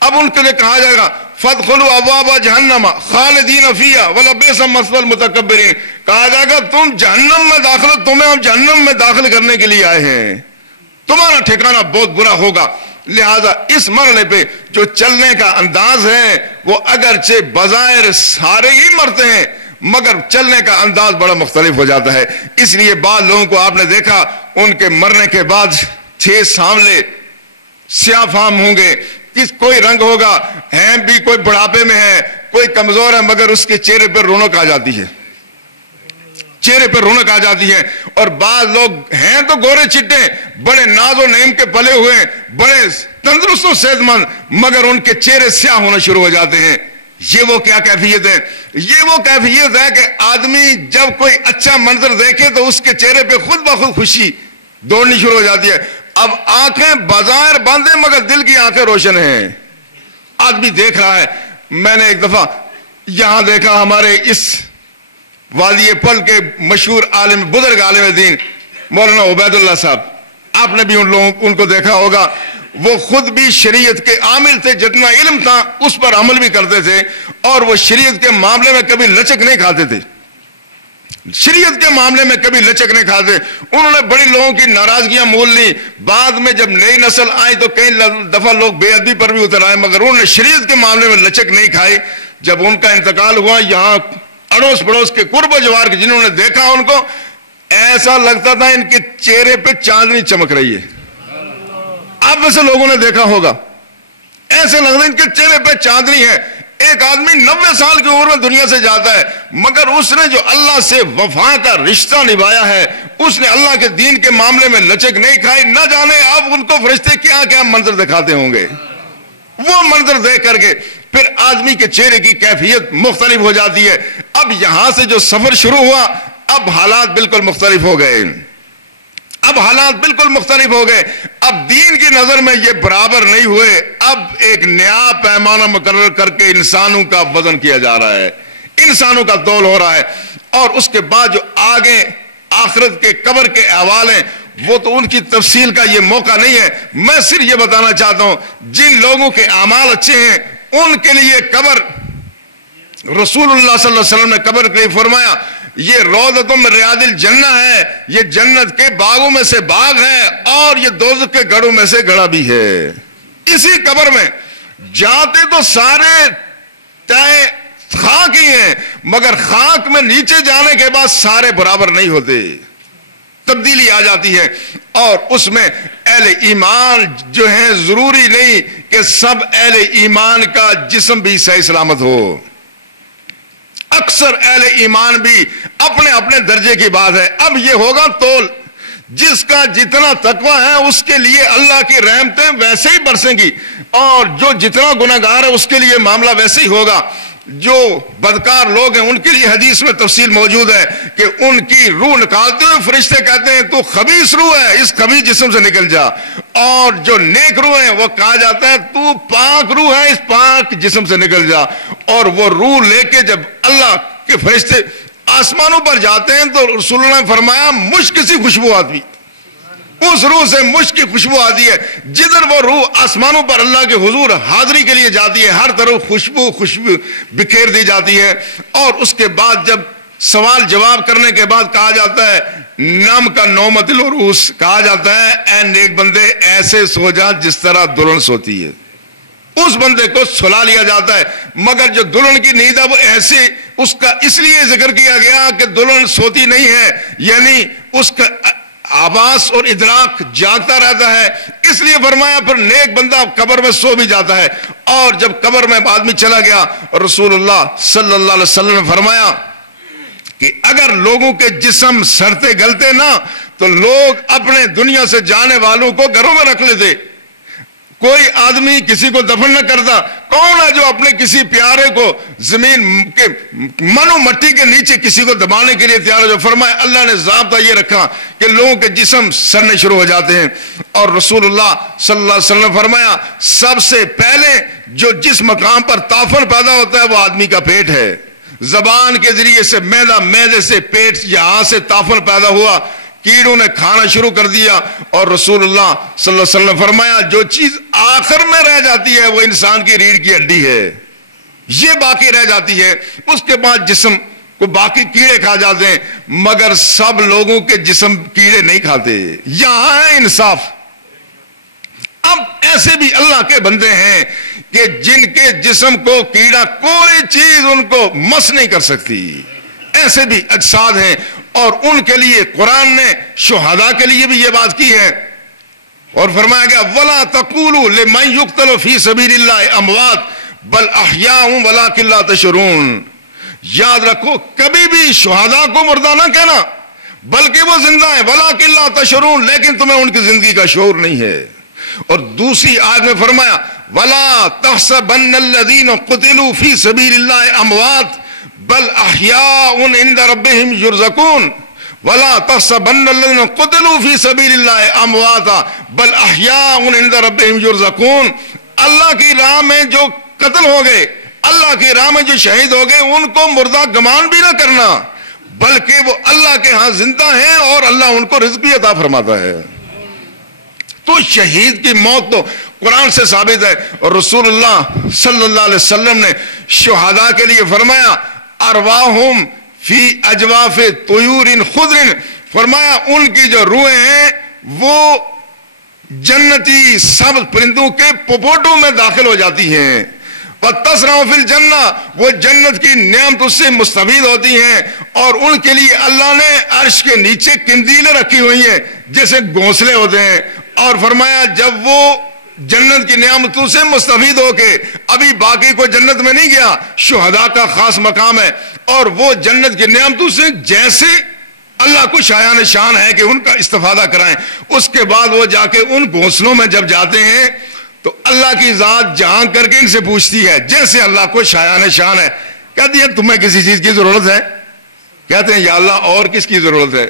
اب ان کے لیے کہا جائے گا فَادْخُلُوا أَبْوَابَ جَهَنَّمَ خَالِدِينَ فِيهَا وَلَبِئْسَ مَثْوَى الْمُتَكَبِّرِينَ، کہا جائے گا تم جہنم میں داخل، تمہیں ہم جہنم میں داخل کرنے کے لیے آئے ہیں، تمہارا ٹھکانہ بہت برا ہوگا. لہذا اس مرحلے پہ جو چلنے کا انداز ہے وہ اگرچہ بظاہر سارے ہی مرتے ہیں مگر چلنے کا انداز بڑا مختلف ہو جاتا ہے. اس لیے بعض لوگوں کو آپ نے دیکھا ان کے مرنے کے بعد 6 سانولے سیاہ فام ہوں گے, کوئی رنگ ہوگا, ہیں بھی کوئی بڑھاپے میں ہے, کوئی کمزور ہے, مگر اس کے چہرے پر رونق آ جاتی ہے, چہرے پر رونق آ جاتی ہے. اور بعض لوگ ہیں تو گورے چٹے, بڑے ناز و نعیم کے پلے ہوئے, بڑے تندرست و صحت مند, مگر ان کے چہرے سیاہ ہونا شروع ہو جاتے ہیں. یہ وہ کیا کیفیت ہے؟ یہ وہ کیفیت ہے کہ آدمی جب کوئی اچھا منظر دیکھے تو اس کے چہرے پہ خود بخود خوشی دوڑنی شروع ہو جاتی ہے. اب آنکھیں بظاہر بند ہیں مگر دل کی آنکھیں روشن ہیں, آدمی دیکھ رہا ہے. میں نے ایک دفعہ یہاں دیکھا ہمارے اس وادی پل کے مشہور عالم, بزرگ عالم دین مولانا عبید اللہ صاحب, آپ نے بھی ان کو دیکھا ہوگا. وہ خود بھی شریعت کے عامل تھے, جتنا علم تھا اس پر عمل بھی کرتے تھے, اور وہ شریعت کے معاملے میں کبھی لچک نہیں کھاتے تھے, شریعت کے معاملے میں کبھی لچک نہیں کھاتے. انہوں نے بڑی لوگوں کی ناراضگیاں مول لی. بعد میں جب نئی نسل آئی تو کئی دفعہ لوگ بے ادبی پر بھی اتر آئے, مگر انہوں نے شریعت کے معاملے میں لچک نہیں کھائی. جب ان کا انتقال ہوا, یہاں اڑوس پڑوس کے قرب و جوار کے جنہوں نے دیکھا ان کو, ایسا لگتا تھا ان کے چہرے پہ چاندنی چمک رہی ہے. آپ میں سے لوگوں نے دیکھا ہوگا, ایسے لگتا ہے ان کے چہرے پہ چاندنی ہے. ایک آدمی 90 سال کی عمر میں دنیا سے جاتا ہے, مگر اس نے جو اللہ سے وفا کا رشتہ نبھایا ہے, اس نے اللہ کے دین کے معاملے میں لچک نہیں کھائی. نہ جانے اب ان کو فرشتے کیا کیا منظر دکھاتے ہوں گے. وہ منظر دیکھ کر کے پھر آدمی کے چہرے کی کیفیت مختلف ہو جاتی ہے. اب یہاں سے جو سفر شروع ہوا, اب حالات بالکل مختلف ہو گئے, اب حالات بالکل مختلف ہو گئے. اب دین کی نظر میں یہ برابر نہیں ہوئے, اب ایک نیا پیمانہ مقرر کر کے انسانوں کا وزن کیا جا رہا ہے, انسانوں کا تول ہو رہا ہے. اور اس کے بعد جو آگے آخرت کے قبر کے احوال ہیں, وہ تو ان کی تفصیل کا یہ موقع نہیں ہے. میں صرف یہ بتانا چاہتا ہوں, جن لوگوں کے اعمال اچھے ہیں ان کے لیے قبر, رسول اللہ صلی اللہ علیہ وسلم نے قبر کے لیے فرمایا یہ روضۃ من ریاض الجنہ ہے, یہ جنت کے باغوں میں سے باغ ہے, اور یہ دوزخ کے گڑھوں میں سے گڑھا بھی ہے. اسی قبر میں جاتے تو سارے چاہے خاک ہی ہیں, مگر خاک میں نیچے جانے کے بعد سارے برابر نہیں ہوتے, تبدیلی آ جاتی ہے. اور اس میں اہل ایمان جو ہیں, ضروری نہیں کہ سب اہل ایمان کا جسم بھی صحیح سلامت ہو, اکثر اہل ایمان بھی اپنے اپنے درجے کی بات ہے. اب یہ ہوگا تول, جس کا جتنا تقویٰ ہے اس کے لیے اللہ کی رحمتیں ویسے ہی برسیں گی, اور جو جتنا گناہگار ہے اس کے لیے معاملہ ویسے ہی ہوگا. جو بدکار لوگ ہیں ان کے لیے حدیث میں تفصیل موجود ہے کہ ان کی روح نکالتے ہوئے فرشتے کہتے ہیں تو خبیث روح ہے, اس خبیث جسم سے نکل جا. اور جو نیک روح ہیں وہ کہا جاتا ہے تو پاک روح ہے, اس پاک جسم سے نکل جا. اور وہ روح لے کے جب اللہ کے فرشتے آسمانوں پر جاتے ہیں تو رسول اللہ نے فرمایا مشک سی خوشبو آتی, اس روح سے مشک کی خوشبو آتی ہے. جدھر وہ روح آسمانوں پر اللہ کے حضور حاضری کے لیے جاتی ہے, ہر طرف خوشبو بکھیر دی جاتی ہے. اور اس کے بعد جب سوال جواب کرنے کے بعد کہا جاتا ہے نام کا نومت العروس, کہا جاتا ہے اے نیک بندے ایسے سو جا جس طرح دلہن سوتی ہے. اس بندے کو سلا لیا جاتا ہے, مگر جو دلہن کی نیند ہے وہ ایسے, اس کا اس لیے ذکر کیا گیا کہ دلہن سوتی نہیں ہے, یعنی اس کا آواز اور ادراک جاگتا رہتا ہے, اس لیے فرمایا. پھر نیک بندہ قبر میں سو بھی جاتا ہے. اور جب قبر میں آدمی چلا گیا, رسول اللہ صلی اللہ علیہ وسلم نے فرمایا کہ اگر لوگوں کے جسم سڑتے گلتے نہ تو لوگ اپنے دنیا سے جانے والوں کو گھروں میں رکھ لیتے, کوئی آدمی کسی کو دفن نہ کرتا. کون ہے جو اپنے کسی پیارے کو زمین کے منو مٹی کے نیچے کسی کو دبانے کے لیے تیار ہو جائے؟ فرمایا اللہ نے ضابطہ یہ رکھا کہ لوگوں کے جسم سڑنے شروع ہو جاتے ہیں. اور رسول اللہ صلی اللہ علیہ وسلم نے فرمایا سب سے پہلے جو جس مقام پر تافن پیدا ہوتا ہے وہ آدمی کا پیٹ ہے. زبان کے ذریعے سے میدا, میدے سے پیٹ, یہاں سے تافن پیدا ہوا, کیڑوں نے کھانا شروع کر دیا. اور رسول اللہ صلی اللہ علیہ وسلم نے فرمایا جو چیز آخر میں رہ جاتی ہے وہ انسان کی ریڑھ کی ہڈی ہے, یہ باقی رہ جاتی ہے. اس کے بعد جسم کو باقی کیڑے کھا جاتے ہیں, مگر سب لوگوں کے جسم کیڑے نہیں کھاتے. یہاں ہے انصاف, اب ایسے بھی اللہ کے بندے ہیں کہ جن کے جسم کو کیڑا کوئی چیز ان کو مس نہیں کر سکتی، ایسے بھی اجساد ہیں، اور ان کے لیے قرآن نے شہداء کے لیے بھی یہ بات کی ہے، اور فرمایا گیا وَلَا تَقُولُوا لِمَنْ يُقْتَلُ فِي سَبِيلِ اللَّهِ أَمْوَاتٌ بَلْ أَحْيَاءٌ وَلَكِنْ لَا تَشْعُرُونَ۔ یاد رکھو کبھی بھی شہداء کو مردہ نہ کہنا، بلکہ وہ زندہ ہیں، وَلَكِنْ لَا تَشْعُرُونَ، لیکن تمہیں ان کی زندگی کا شعور نہیں ہے۔ اور دوسری آیت میں فرمایا وَلَا تَحْسَبَنَّ الَّذِينَ قُتِلُوا فِي سَبِيلِ اللَّهِ أَمْوَاتٌ بَلْ أَحْيَاءٌ عِندَ رَبِّهِمْ يُرْزَقُونَ وَلَا تَحْسَبَنَّ الَّذِينَ قُتِلُوا فِي سَبِيلِ اللَّهِ أَمْوَاتًا بَلْ أَحْيَاءٌ عِندَ رَبِّهِمْ يُرْزَقُونَ۔ اللہ کی راہ میں جو قتل ہو گئے، اللہ کی راہ میں جو شہید ہو گئے، ان کو مردہ گمان بھی نہ کرنا، بلکہ وہ اللہ کے ہاں زندہ ہیں اور اللہ ان کو رزق بھی عطا فرماتا ہے۔ تو شہید کی موت تو قرآن سے ثابت ہے، اور رسول اللہ صلی اللہ علیہ وسلم نے شہداء کے لیے فرمایا ارواحہم فی اجواف طیور خضر، فرمایا ان کی جو روحیں ہیں وہ جنتی سبز پرندوں کے پپوٹوں میں داخل ہو جاتی ہیں، وَتَسْرَعُ فِي الْجَنَّةِ، وہ جنت کی نعمت سے مستفید ہوتی ہیں، اور ان کے لیے اللہ نے عرش کے نیچے قندیلیں رکھی ہوئی ہیں جیسے گھونسلے ہوتے ہیں، اور فرمایا جب وہ جنت کی نعمتوں سے مستفید ہو کے ابھی باقی کو جنت میں نہیں گیا، شہداء کا خاص مقام ہے، اور وہ جنت کی نعمتوں سے جیسے اللہ کو شایان شان ہے کہ ان کا استفادہ کرائیں، اس کے بعد وہ جا کے ان گھونسلوں میں جب جاتے ہیں تو اللہ کی ذات جہاں کر کے ان سے پوچھتی ہے جیسے اللہ کو شایان شان ہے، کہتی ہے تمہیں کسی چیز کی ضرورت ہے؟ کہتے ہیں یا اللہ اور کس کی ضرورت ہے،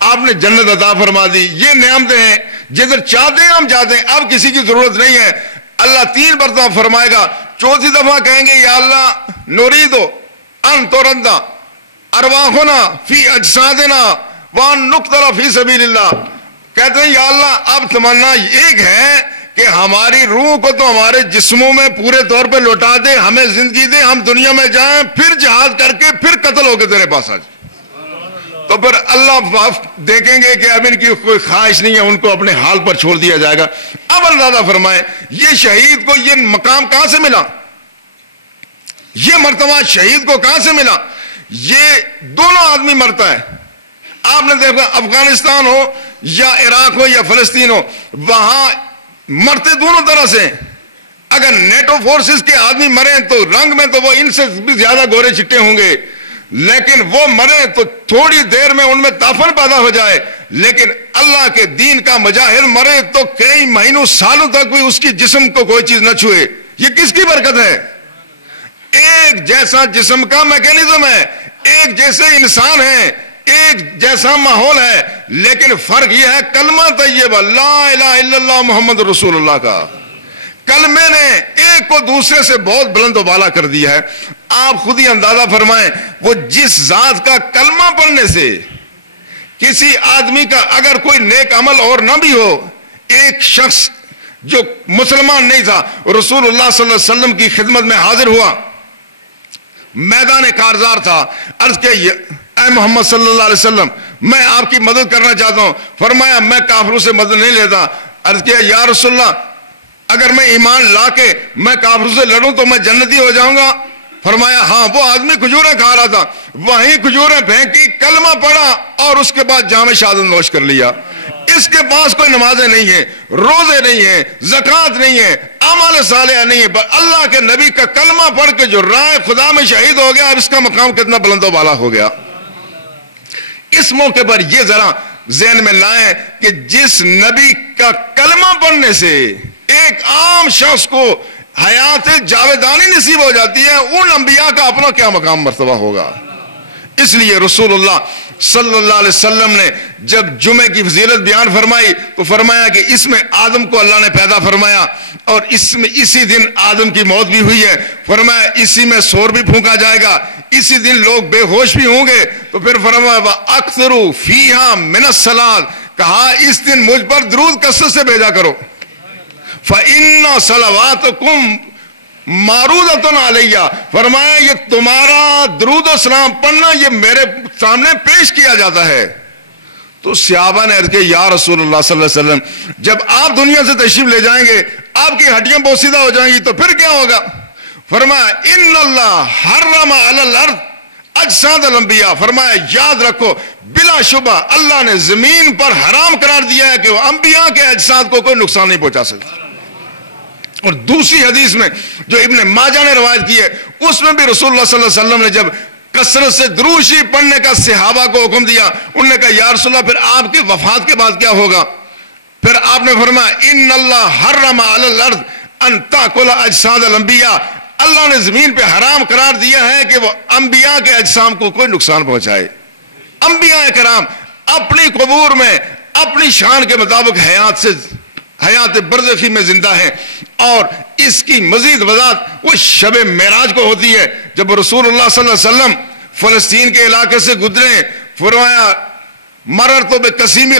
آپ نے جنت عطا فرما دی، یہ نعمتیں ہیں، جدھر چاہتے ہیں ہم جاتے ہیں، اب کسی کی ضرورت نہیں ہے۔ اللہ 3 مرتبہ فرمائے گا، 4تھی دفعہ کہیں گے یا اللہ نوریدو ان تردا ارواحنا فی اجسادنا وان نقتل فی سبیل اللہ، کہتے ہیں یا اللہ اب تمنا ایک ہے کہ ہماری روح کو تو ہمارے جسموں میں پورے طور پہ لوٹا دے، ہمیں زندگی دے، ہم دنیا میں جائیں، پھر جہاد کر کے پھر قتل ہو کے تیرے پاس آ جائیں۔ تو پھر اللہ دیکھیں گے کہ اب ان کی کوئی خواہش نہیں ہے، ان کو اپنے حال پر چھوڑ دیا جائے گا۔ اب اللہ فرمائے یہ شہید کو یہ مقام کہاں سے ملا، یہ مرتبہ شہید کو کہاں سے ملا؟ یہ دونوں آدمی مرتا ہے۔ آپ نے دیکھا افغانستان ہو یا عراق ہو یا فلسطین ہو، وہاں مرتے دونوں طرح سے، اگر نیٹو فورسز کے آدمی مریں تو رنگ میں تو وہ ان سے بھی زیادہ گورے چٹے ہوں گے، لیکن وہ مرے تو تھوڑی دیر میں ان میں تافن پیدا ہو جائے، لیکن اللہ کے دین کا مجاہد مرے تو کئی مہینوں سالوں تک بھی اس کی جسم کو کوئی چیز نہ چھوئے۔ یہ کس کی برکت ہے؟ ایک جیسا جسم کا میکینزم ہے، ایک جیسے انسان ہیں، ایک جیسا ماحول ہے، لیکن فرق یہ ہے کلمہ طیبہ لا الہ الا اللہ محمد رسول اللہ کا، کلمے نے ایک کو دوسرے سے بہت بلند و بالا کر دیا ہے۔ آپ خود ہی اندازہ فرمائیں، وہ جس ذات کا کلمہ پڑھنے سے کسی آدمی کا اگر کوئی نیک عمل اور نہ بھی ہو، ایک شخص جو مسلمان نہیں تھا رسول اللہ صلی اللہ علیہ وسلم کی خدمت میں حاضر ہوا، میدان کارزار تھا، عرض کیا اے محمد صلی اللہ علیہ وسلم میں آپ کی مدد کرنا چاہتا ہوں۔ فرمایا میں کافروں سے مدد نہیں لیتا۔ عرض کیا یا رسول اللہ اگر میں ایمان لا کے میں کافروں سے لڑوں تو میں جنتی ہو جاؤں گا؟ فرمایا ہاں۔ وہ آدمی کھجوریں کھا رہا تھا، وہیں کھجوریں پھینکی، کلمہ پڑھا اور اس کے بعد جام شہادت نوش کر لیا۔ اس کے پاس کوئی نمازیں نہیں ہیں، روزے نہیں ہیں، زکوٰۃ نہیں ہے، اعمال صالحہ نہیں ہے، اللہ کے نبی کا کلمہ پڑھ کے جو راہ خدا میں شہید ہو گیا، اب اس کا مقام کتنا بلند و بالا ہو گیا۔ اس موقع پر یہ ذرا ذہن میں لائیں کہ جس نبی کا کلمہ پڑھنے سے ایک عام شخص کو حیات جاویدانی نصیب ہو جاتی ہے، ان انبیاء کا اپنا کیا مقام مرتبہ ہوگا۔ اس لیے رسول اللہ صلی اللہ علیہ وسلم نے جب جمعے کی فضیلت بیان فرمائی تو فرمایا کہ اس میں آدم کو اللہ نے پیدا فرمایا، اور اس میں اسی دن آدم کی موت بھی ہوئی ہے۔ فرمایا اسی میں سور بھی پھونکا جائے گا، اسی دن لوگ بے ہوش بھی ہوں گے۔ تو پھر فرمایا وَأَكْثِرُوا فِيهَا مِنَ الصَّلَاةِ، کہا اس دن مجھ پر درود کثرت سے بھیجا کرو۔ فَإِنَّ صَلَوَاتُكُمْ مَعْرُوضَةٌ عَلَيَّ، فرمایا یہ تمہارا درود و سلام پڑھنا یہ میرے سامنے پیش کیا جاتا ہے۔ تو صحابہ نے عرض کیا یا رسول اللہ صلی اللہ علیہ وسلم جب آپ دنیا سے تشریف لے جائیں گے آپ کی ہڈیاں بوسیدہ ہو جائیں گی تو پھر کیا ہوگا؟ فرمایا ان اللہ حرم علی الارض اجساد الانبیاء، فرمایا یاد رکھو بلا شبہ اللہ نے زمین پر حرام قرار دیا ہے کہ وہ انبیاء کے اجساد کو کوئی نقصان نہیں پہنچا سکتا۔ اور دوسری حدیث میں جو ابن ماجہ نے روایت کی ہے اس میں بھی رسول اللہ صلی اللہ علیہ وسلم نے جب کثرت سے درود شریف پڑھنے کا صحابہ کو حکم دیا، انہوں نے کہا یا رسول اللہ پھر آپ کی وفات کے بعد کیا ہوگا؟ پھر آپ نے فرمایا ان اللہ حرم علی الارض ان تاکل اجساد الانبیاء، اللہ نے زمین پہ حرام قرار دیا ہے کہ وہ انبیاء کے اجسام کو کوئی نقصان پہنچائے۔ انبیاء کرام اپنی قبور میں اپنی شان کے مطابق حیات برزخی میں زندہ ہیں، اور اس کی مزید وضاحت وہ شب معراج کو ہوتی ہے جب رسول اللہ صلی اللہ علیہ وسلم فلسطین کے علاقے سے گزرے، فرمایا مررت بقصیم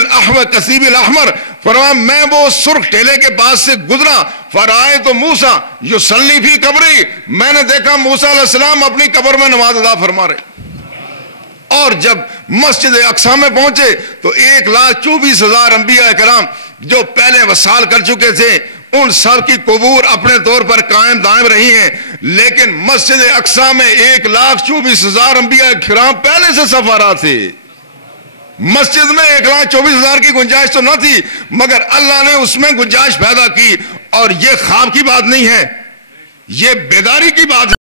الاحمر، فرمایا میں وہ سرخ ٹیلے کے پاس سے گزرا، فرائیت موسیٰ یصلی فی قبری، میں نے دیکھا موسیٰ علیہ السلام اپنی قبر میں نماز ادا فرما رہے۔ اور جب مسجد اقصی میں پہنچے تو 1,24,000 انبیاء کرام جو پہلے وصال کر چکے تھے ان سب کی قبور اپنے طور پر قائم دائم رہی ہیں، لیکن مسجد اقصی میں 1,24,000 انبیاء کرام پہلے سے سفارا تھے۔ مسجد میں 1,24,000 کی گنجائش تو نہ تھی مگر اللہ نے اس میں گنجائش پیدا کی، اور یہ خواب کی بات نہیں ہے، یہ بیداری کی بات ہے۔